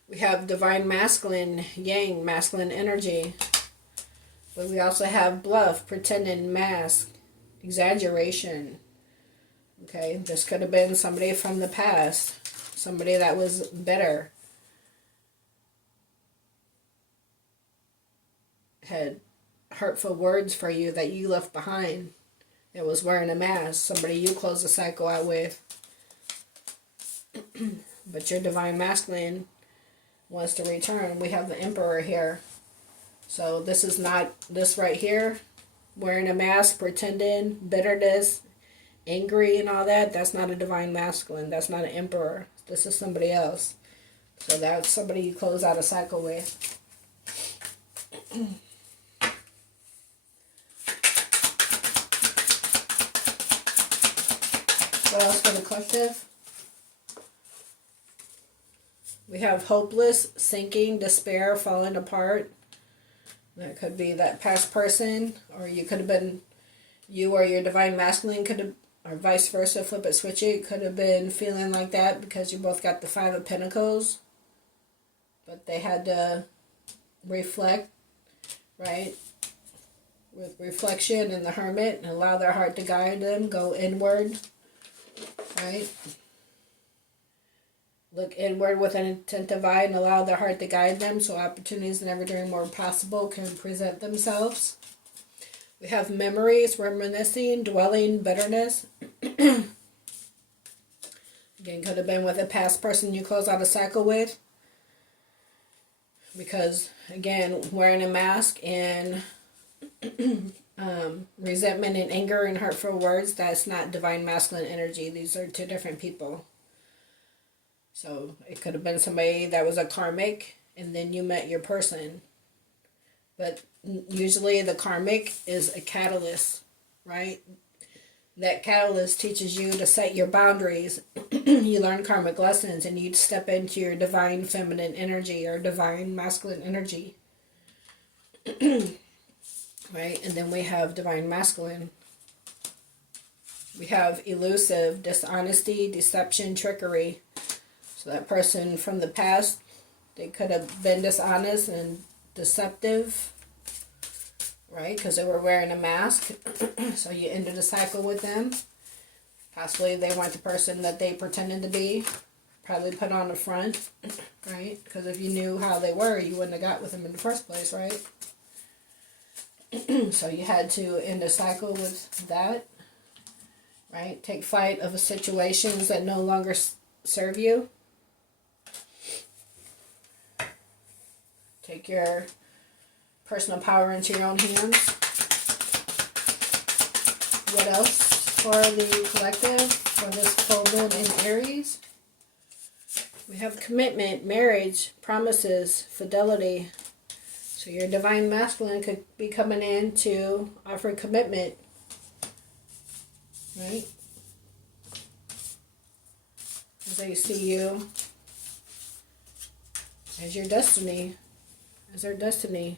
We have divine masculine, yang, masculine energy. But we also have bluff, pretending, mask, exaggeration. Okay, this could have been somebody from the past. Somebody that was bitter. Had hurtful words for you that you left behind. It was wearing a mask. Somebody you closed the cycle out with. But your divine masculine wants to return. We have the Emperor here. So this is not this right here. Wearing a mask, pretending, bitterness, angry and all that. That's not a divine masculine. That's not an Emperor. This is somebody else. So that's somebody you close out a cycle with. What else for the collective? We have hopeless, sinking, despair, falling apart. That could be that past person, or you could have been, you or your divine masculine could have, or vice versa, flip it, switch it, could have been feeling like that because you both got the Five of Pentacles. But they had to reflect, right? With reflection and the Hermit, and allow their heart to guide them, go inward. Right? Look inward with an attentive eye and allow their heart to guide them so opportunities and every dream or possible can present themselves. We have memories, reminiscing, dwelling, bitterness. Again, could have been with a past person you close out a cycle with. Because, again, wearing a mask and resentment and anger and hurtful words, that's not divine masculine energy. These are two different people. So it could have been somebody that was a karmic and then you met your person. But usually the karmic is a catalyst, right? That catalyst teaches you to set your boundaries. You learn karmic lessons and you step into your divine feminine energy or divine masculine energy. Right? And then we have divine masculine. We have elusive, dishonesty, deception, trickery. So that person from the past, they could have been dishonest and deceptive, right? Because they were wearing a mask. So you ended a cycle with them. Possibly they weren't the person that they pretended to be. Probably put on a front, right? Because if you knew how they were, you wouldn't have got with them in the first place, right? So you had to end a cycle with that, right? Take flight of situations that no longer serve you. Take your personal power into your own hands. What else for the collective for this full moon in Aries? We have commitment, marriage, promises, fidelity. So your divine masculine could be coming in to offer commitment, right? as they see you as your destiny, as their destiny,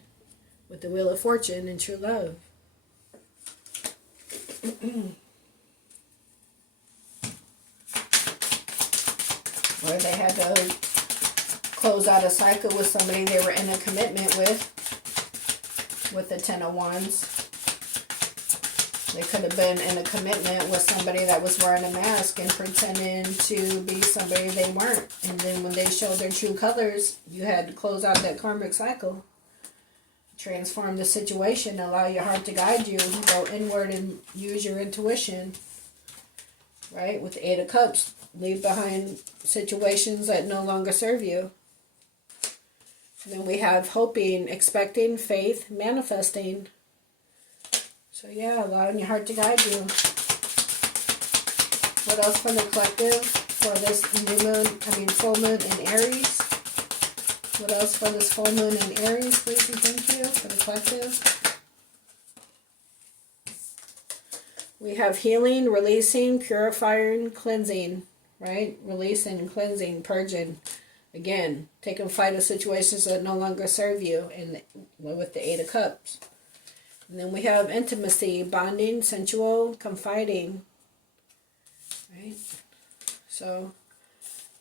with the Wheel of Fortune and true love. Or they had to close out a cycle with somebody they were in a commitment with the Ten of Wands. They could have been in a commitment with somebody that was wearing a mask and pretending to be somebody they weren't. And then when they showed their true colors, you had to close out that karmic cycle. Transform the situation, allow your heart to guide you, go inward and use your intuition. Right? With the Eight of Cups, leave behind situations that no longer serve you. And then we have hoping, expecting, faith, manifesting. So yeah, allowing your heart to guide you. What else for the collective for this full moon in Aries? What else for this full moon in Aries, please and thank you for the collective? We have healing, releasing, purifying, cleansing, right? Releasing, cleansing, purging. Again, taking flight of situations that no longer serve you, and with the Eight of Cups. And then we have intimacy, bonding, sensual, confiding. Right? So,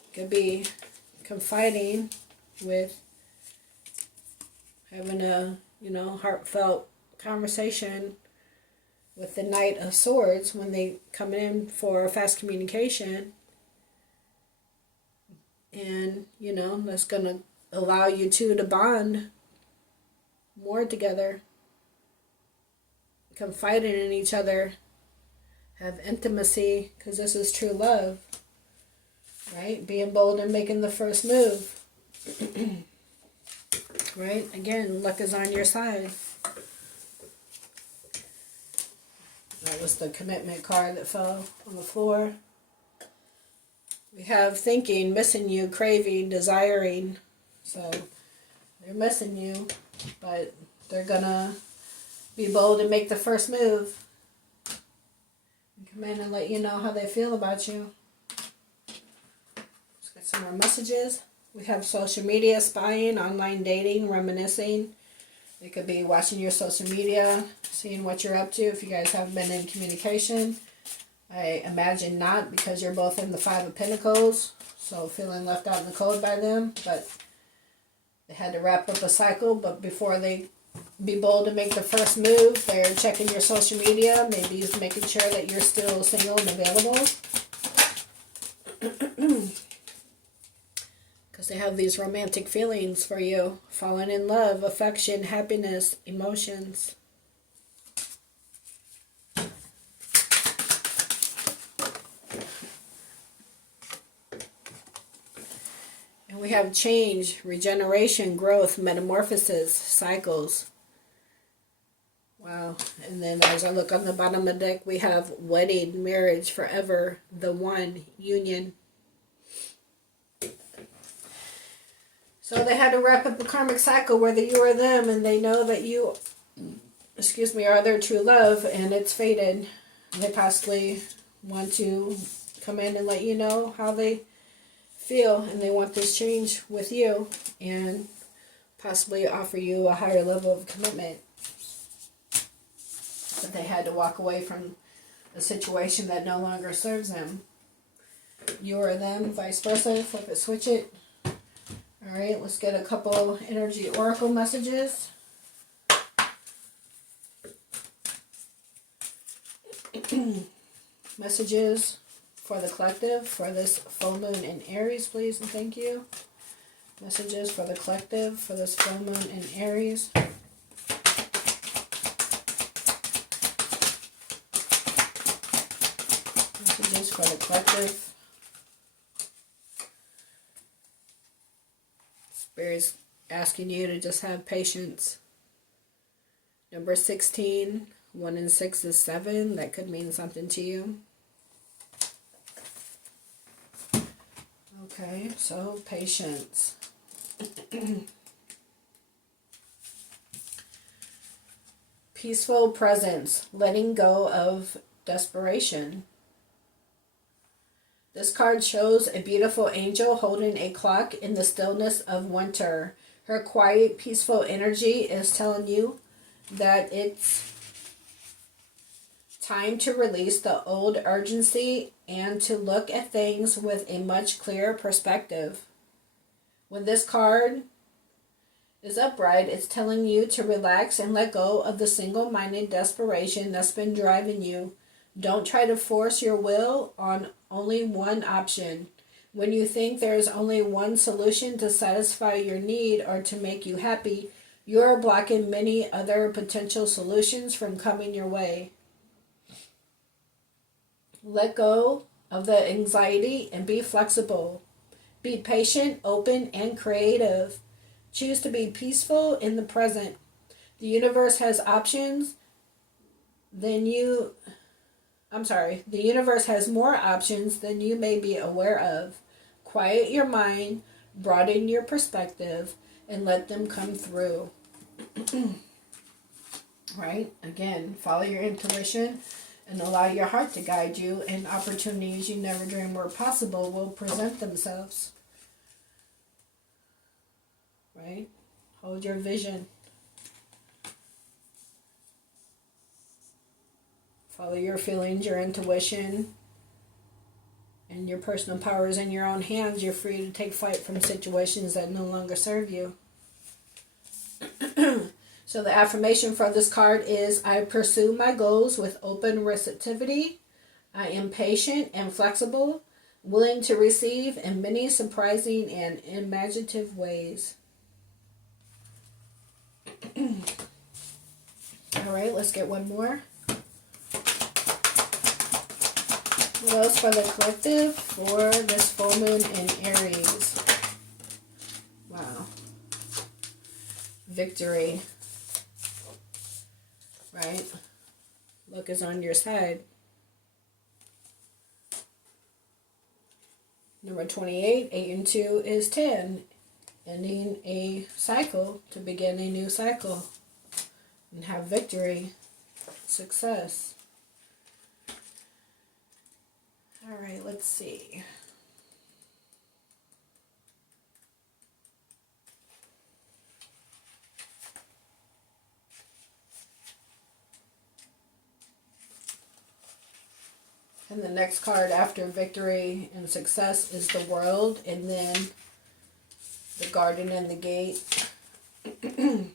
it could be confiding with having a, heartfelt conversation with the Knight of Swords when they come in for fast communication. And, that's going to allow you two to bond more together. Confiding in each other. Have intimacy, because this is true love. Right? Being bold and making the first move. Right? Again, luck is on your side. That was the commitment card that fell on the floor. We have thinking, missing you, craving, desiring. So they're missing you, but they're gonna be bold and make the first move. And come in and let you know how they feel about you. Let's get some more messages. We have social media, spying, online dating, reminiscing. It could be watching your social media, seeing what you're up to if you guys haven't been in communication. I imagine not, because you're both in the Five of Pentacles, so feeling left out in the cold by them, but they had to wrap up a cycle. But before they be bold to make the first move, they're checking your social media, maybe making sure that you're still single and available. Because they have these romantic feelings for you, falling in love, affection, happiness, emotions. We have change, regeneration, growth, metamorphosis, cycles. Wow. And then as I look on the bottom of the deck, we have wedding, marriage, forever, the one, union. So they had to wrap up the karmic cycle, whether you or them, and they know that you, are their true love, and it's fated. They possibly want to come in and let you know how they feel, and they want this change with you, and possibly offer you a higher level of commitment. But they had to walk away from a situation that no longer serves them. You or them, vice versa. Flip it, switch it. Alright, let's get a couple energy oracle messages. Messages for the collective for this full moon in Aries, please and thank you. Messages for the collective for this full moon in Aries. Messages for the collective. Spirit's asking you to just have patience. Number 16, 1 and 6 is 7. That could mean something to you. Okay, so patience. Peaceful presence, letting go of desperation. This card shows a beautiful angel holding a clock in the stillness of winter. Her quiet, peaceful energy is telling you that it's time to release the old urgency and to look at things with a much clearer perspective. When this card is upright, it's telling you to relax and let go of the single-minded desperation that's been driving you. Don't try to force your will on only one option. When you think there's only one solution to satisfy your need or to make you happy, you're blocking many other potential solutions from coming your way. Let go of the anxiety and be flexible. Be patient, open, and creative. Choose to be peaceful in the present. The universe has options than you... The universe has more options than you may be aware of. Quiet your mind, broaden your perspective, and let them come through. Right? Again, follow your intuition and allow your heart to guide you, and opportunities you never dreamed were possible will present themselves. Right? Hold your vision. Follow your feelings, your intuition, and your personal power is in your own hands. You're free to take flight from situations that no longer serve you. So the affirmation for this card is, I pursue my goals with open receptivity. I am patient and flexible, willing to receive in many surprising and imaginative ways. All right, let's get one more. What else for the collective for this full moon in Aries? Wow. Victory. Right? Luck is on your side. Number 28, 8 and 2 is 10. Ending a cycle to begin a new cycle. And have victory. Success. All right, let's see. And the next card after victory and success is the World, and then the Garden and the Gate. Could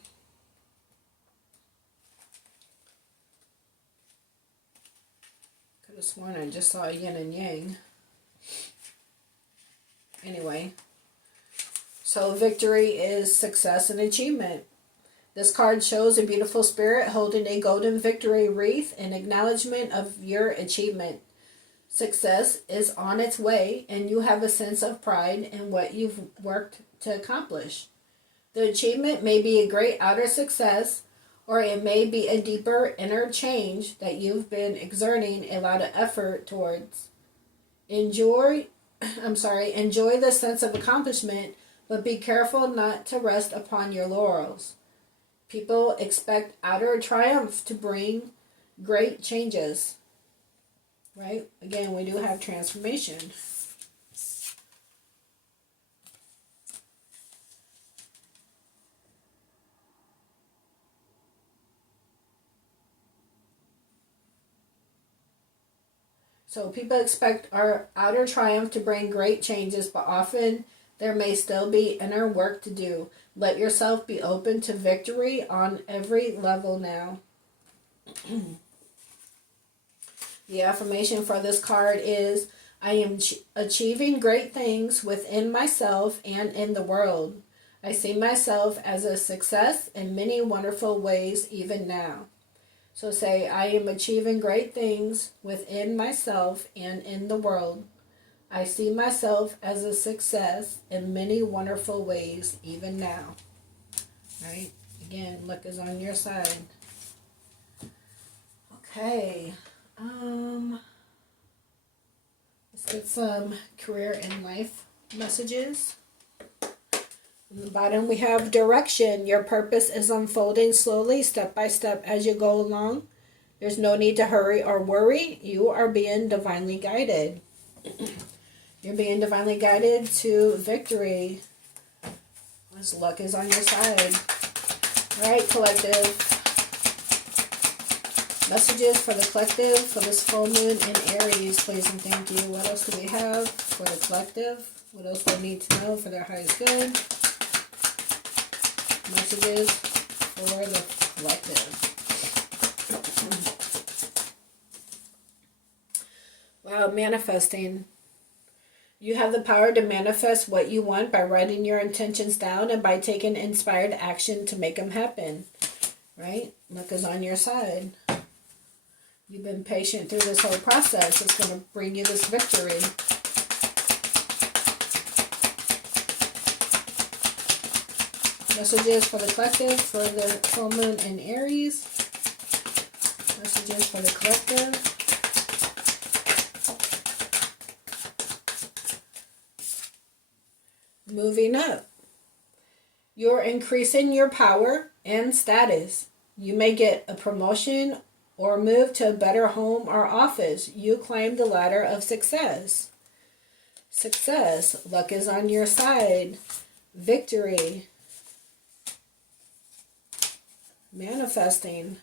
have sworn I just saw yin and yang. Anyway, so victory is success and achievement. This card shows a beautiful spirit holding a golden victory wreath in acknowledgement of your achievement. Success is on its way, and you have a sense of pride in what you've worked to accomplish. The achievement may be a great outer success, or it may be a deeper inner change that you've been exerting a lot of effort towards. Enjoy the sense of accomplishment, but be careful not to rest upon your laurels. People expect outer triumph to bring great changes. Right? Again, we do have transformation. So people expect our outer triumph to bring great changes, but often there may still be inner work to do. Let yourself be open to victory on every level now. The affirmation for this card is, I am achieving great things within myself and in the world. I see myself as a success in many wonderful ways even now. So say, I am achieving great things within myself and in the world. I see myself as a success in many wonderful ways even now. Right? Again, luck is on your side. Okay. Let's get some career and life messages. On the bottom we have direction. Your purpose is unfolding slowly, step by step as you go along. There's no need to hurry or worry. You are being divinely guided. You're being divinely guided to victory. This luck is on your side. All right, collective. Messages for the collective for this full moon in Aries, please and thank you. What else do we have for the collective? What else do they need to know for their highest good? Messages for the collective. Wow, manifesting. You have the power to manifest what you want by writing your intentions down and by taking inspired action to make them happen. Right? Luck is on your side. You've been patient through this whole process. It's going to bring you this victory. Messages for the collective for the full moon in Aries. Messages for the collective. Moving up. You're increasing your power and status. You may get a promotion or move to a better home or office. You climb the ladder of success. Success. Luck is on your side. Victory. Manifesting.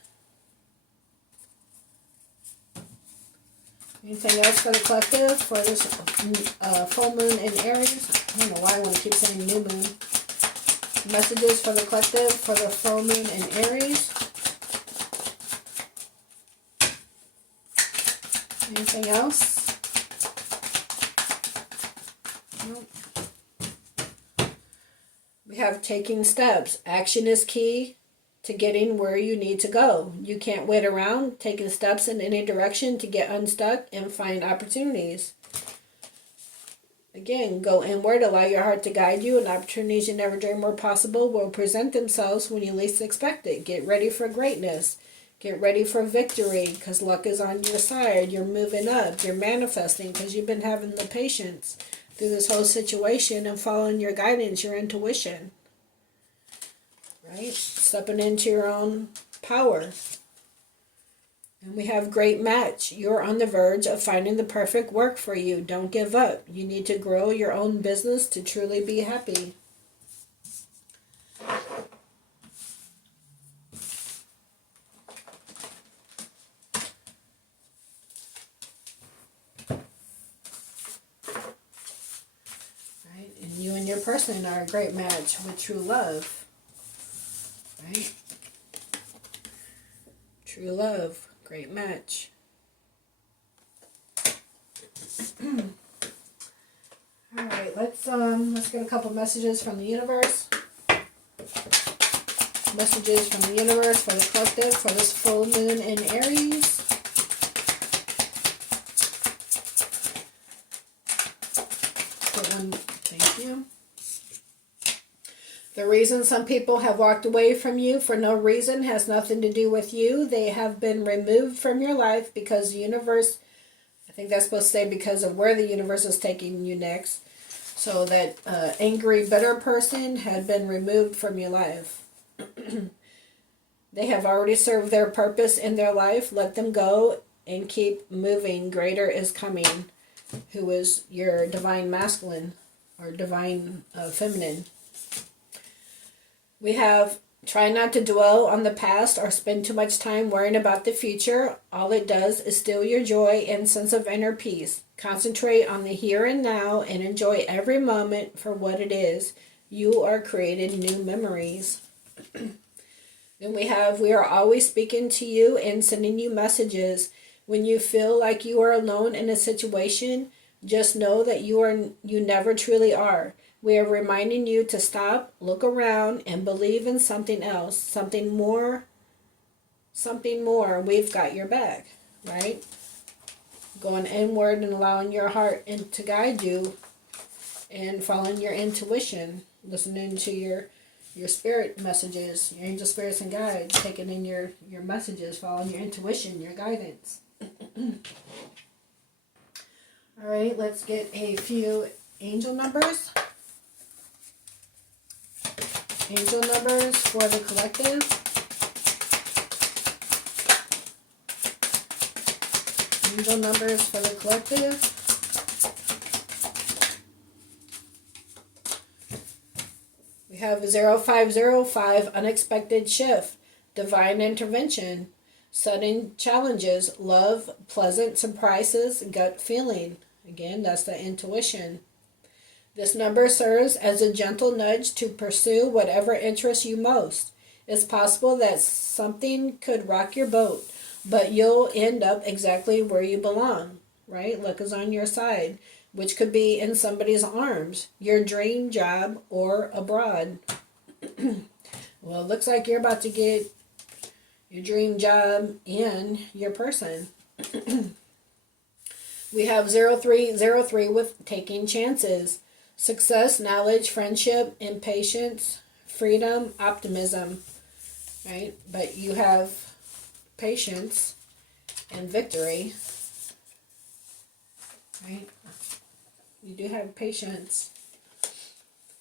Anything else for the collective for this full moon in Aries? I don't know why I want to keep saying new moon. Messages for the collective for the full moon in Aries. Anything else? Nope. We have taking steps. Action is key to getting where you need to go. You can't wait around. Taking steps in any direction to get unstuck and find opportunities. Again, go inward, allow your heart to guide you, and opportunities you never dreamed were possible will present themselves when you least expect it. Get ready for greatness. Get ready for victory, because luck is on your side. You're moving up. You're manifesting because you've been having the patience through this whole situation and following your guidance, your intuition. Right? Stepping into your own power. And we have great match. You're on the verge of finding the perfect work for you. Don't give up. You need to grow your own business to truly be happy. Right? And you and your person are a great match with true love. Right? True love. Great match. All right, let's get a couple messages from the universe. Messages from the universe for the collective for this full moon in Aries. Put one, thank you. The reason some people have walked away from you for no reason has nothing to do with you. They have been removed from your life because the universe, I think that's supposed to say because of where the universe is taking you next. So that angry, bitter person had been removed from your life. They have already served their purpose in their life. Let them go and keep moving. Greater is coming, who is your divine masculine or divine feminine. We have, try not to dwell on the past or spend too much time worrying about the future. All it does is steal your joy and sense of inner peace. Concentrate on the here and now and enjoy every moment for what it is. You are creating new memories. Then we are always speaking to you and sending you messages. When you feel like you are alone in a situation, just know that you never truly are. We are reminding you to stop, look around, and believe in something else, something more. We've got your back, right? Going inward and allowing your heart to guide you and following your intuition, listening to your spirit messages, your angel spirits and guides, taking in your messages, following your intuition, your guidance. All right, let's get a few angel numbers. Angel numbers for the collective. Angel numbers for the collective. have 0505, unexpected shift, divine intervention, sudden challenges, love, pleasant surprises, gut feeling. Again, that's the intuition. This number serves as a gentle nudge to pursue whatever interests you most. It's possible that something could rock your boat, but you'll end up exactly where you belong, right? Luck is on your side, which could be in somebody's arms, your dream job, or abroad. Well, it looks like you're about to get your dream job and your person. We have 0303 with taking chances. Success, knowledge, friendship, impatience, freedom, optimism, right? But you have patience and victory, right? You do have patience.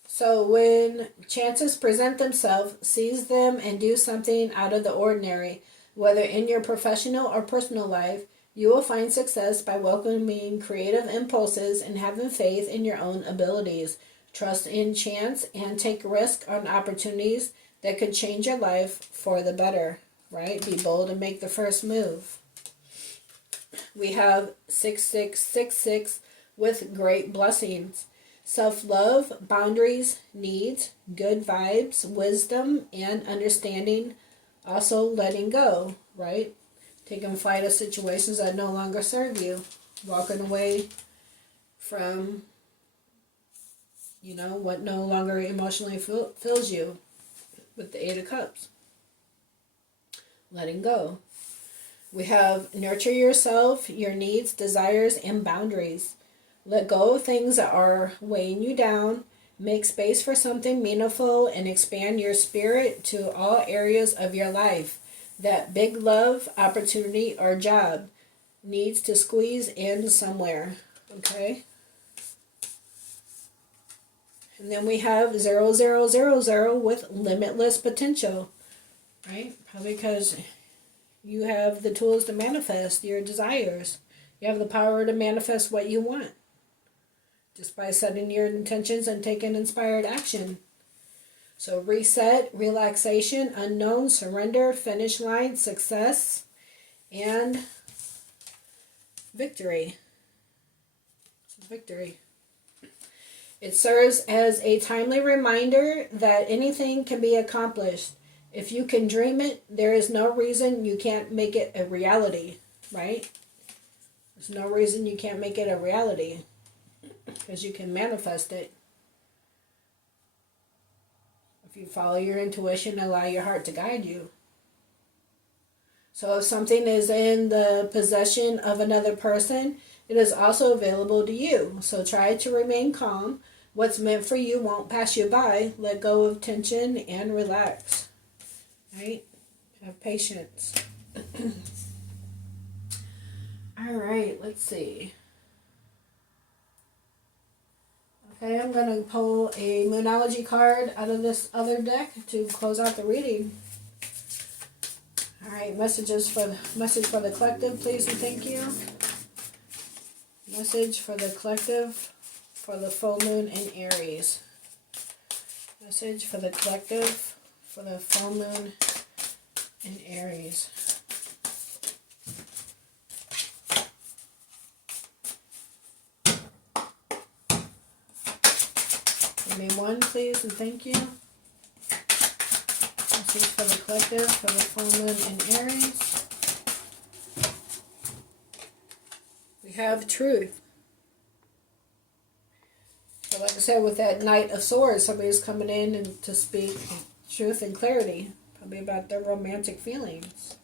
So when chances present themselves, seize them and do something out of the ordinary. Whether in your professional or personal life, you will find success by welcoming creative impulses and having faith in your own abilities. Trust in chance and take risk on opportunities that could change your life for the better, right? Be bold and make the first move. We have 6666 with great blessings. Self-love, boundaries, needs, good vibes, wisdom, and understanding. Also letting go, right? Taking flight of situations that no longer serve you. Walking away from, what no longer emotionally fills you. With the 8 of Cups. Letting go. We have nurture yourself, your needs, desires, and boundaries. Let go of things that are weighing you down. Make space for something meaningful and expand your spirit to all areas of your life. That big love, opportunity, or job needs to squeeze in somewhere. Okay? And then we have 0000 with limitless potential. Right? Probably because you have the tools to manifest your desires. You have the power to manifest what you want. Just by setting your intentions and taking inspired action. So reset, relaxation, unknown, surrender, finish line, success, and victory. So victory. It serves as a timely reminder that anything can be accomplished. If you can dream it, there is no reason you can't make it a reality, right? There's no reason you can't make it a reality. Because you can manifest it. If you follow your intuition and allow your heart to guide you. So if something is in the possession of another person, it is also available to you. So try to remain calm. What's meant for you won't pass you by. Let go of tension and relax. Right? Have patience. All right, let's see. Okay, I'm going to pull a Moonology card out of this other deck to close out the reading. All right, message for the collective, please and thank you. Message for the collective for the full moon in Aries. Message for the collective for the full moon in Aries. Give me one, please, and thank you. This is for the collective, for the full moon in Aries. We have truth. So like I said, with that Knight of Swords, somebody's coming in and to speak truth and clarity. Probably about their romantic feelings.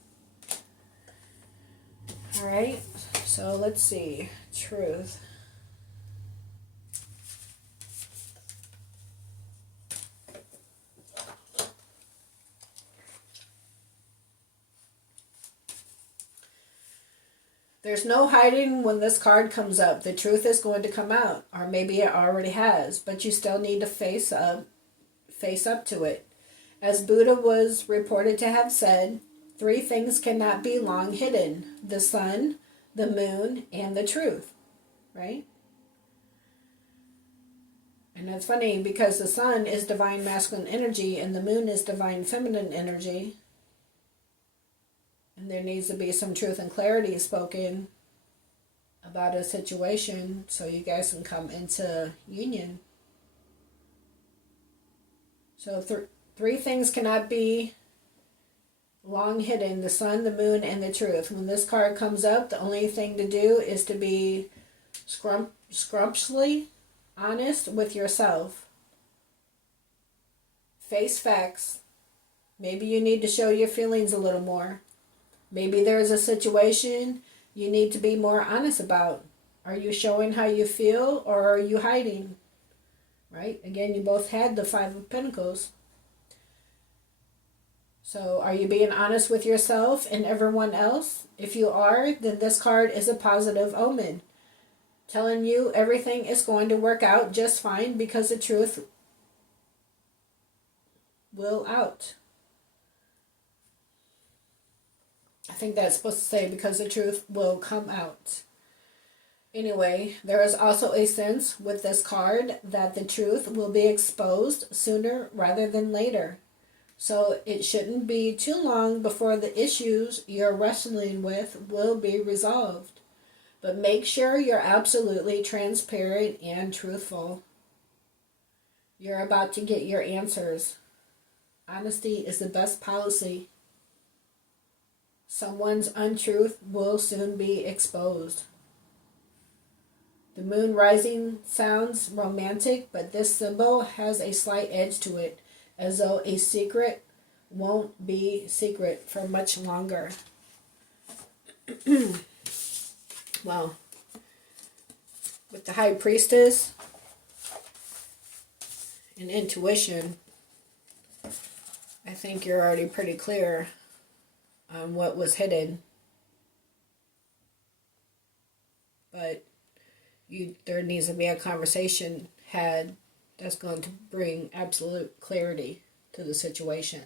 Alright, so let's see. Truth. There's no hiding when this card comes up. The truth is going to come out. Or maybe it already has. But you still need to face up to it. As Buddha was reported to have said, 3 things cannot be long hidden. The sun, the moon, and the truth. Right? And it's funny because the sun is divine masculine energy and the moon is divine feminine energy. And there needs to be some truth and clarity spoken about a situation so you guys can come into union. So three things cannot be long hidden: the sun, the moon, and the truth. When this card comes up, the only thing to do is to be scrumptiously honest with yourself. Face facts. Maybe you need to show your feelings a little more. Maybe there's a situation you need to be more honest about. Are you showing how you feel, or are you hiding? Right? Again, you both had the Five of Pentacles. So are you being honest with yourself and everyone else? If you are, then this card is a positive omen, telling you everything is going to work out just fine because the truth will out. I think that's supposed to say because the truth will come out. Anyway, there is also a sense with this card that the truth will be exposed sooner rather than later. So it shouldn't be too long before the issues you're wrestling with will be resolved. But make sure you're absolutely transparent and truthful. You're about to get your answers. Honesty is the best policy. Someone's untruth will soon be exposed. The moon rising sounds romantic, but this symbol has a slight edge to it, as though a secret won't be secret for much longer. Well, with the High Priestess and intuition, I think you're already pretty clear on what was hidden. But there needs to be a conversation had that's going to bring absolute clarity to the situation.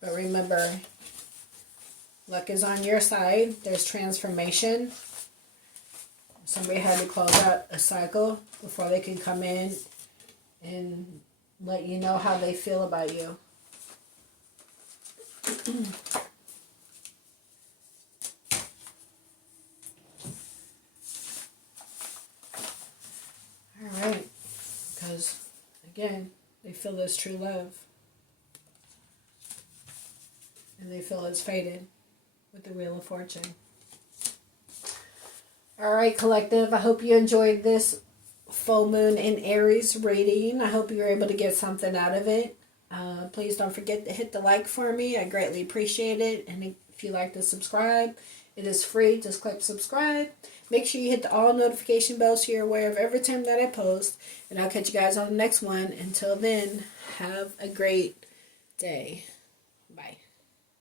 But remember, luck is on your side. There's transformation. Somebody had to close out a cycle before they can come in and let you know how they feel about you. Alright, because again, they feel this true love. And they feel it's faded with the Wheel of Fortune. Alright, collective, I hope you enjoyed this full moon in Aries reading. I hope you were able to get something out of it. Please don't forget to hit the like for me. I greatly appreciate it. And if you like to subscribe, it is free. Just click subscribe. Make sure you hit the all notification bell so you're aware of every time that I post. And I'll catch you guys on the next one. Until then, have a great day. Bye.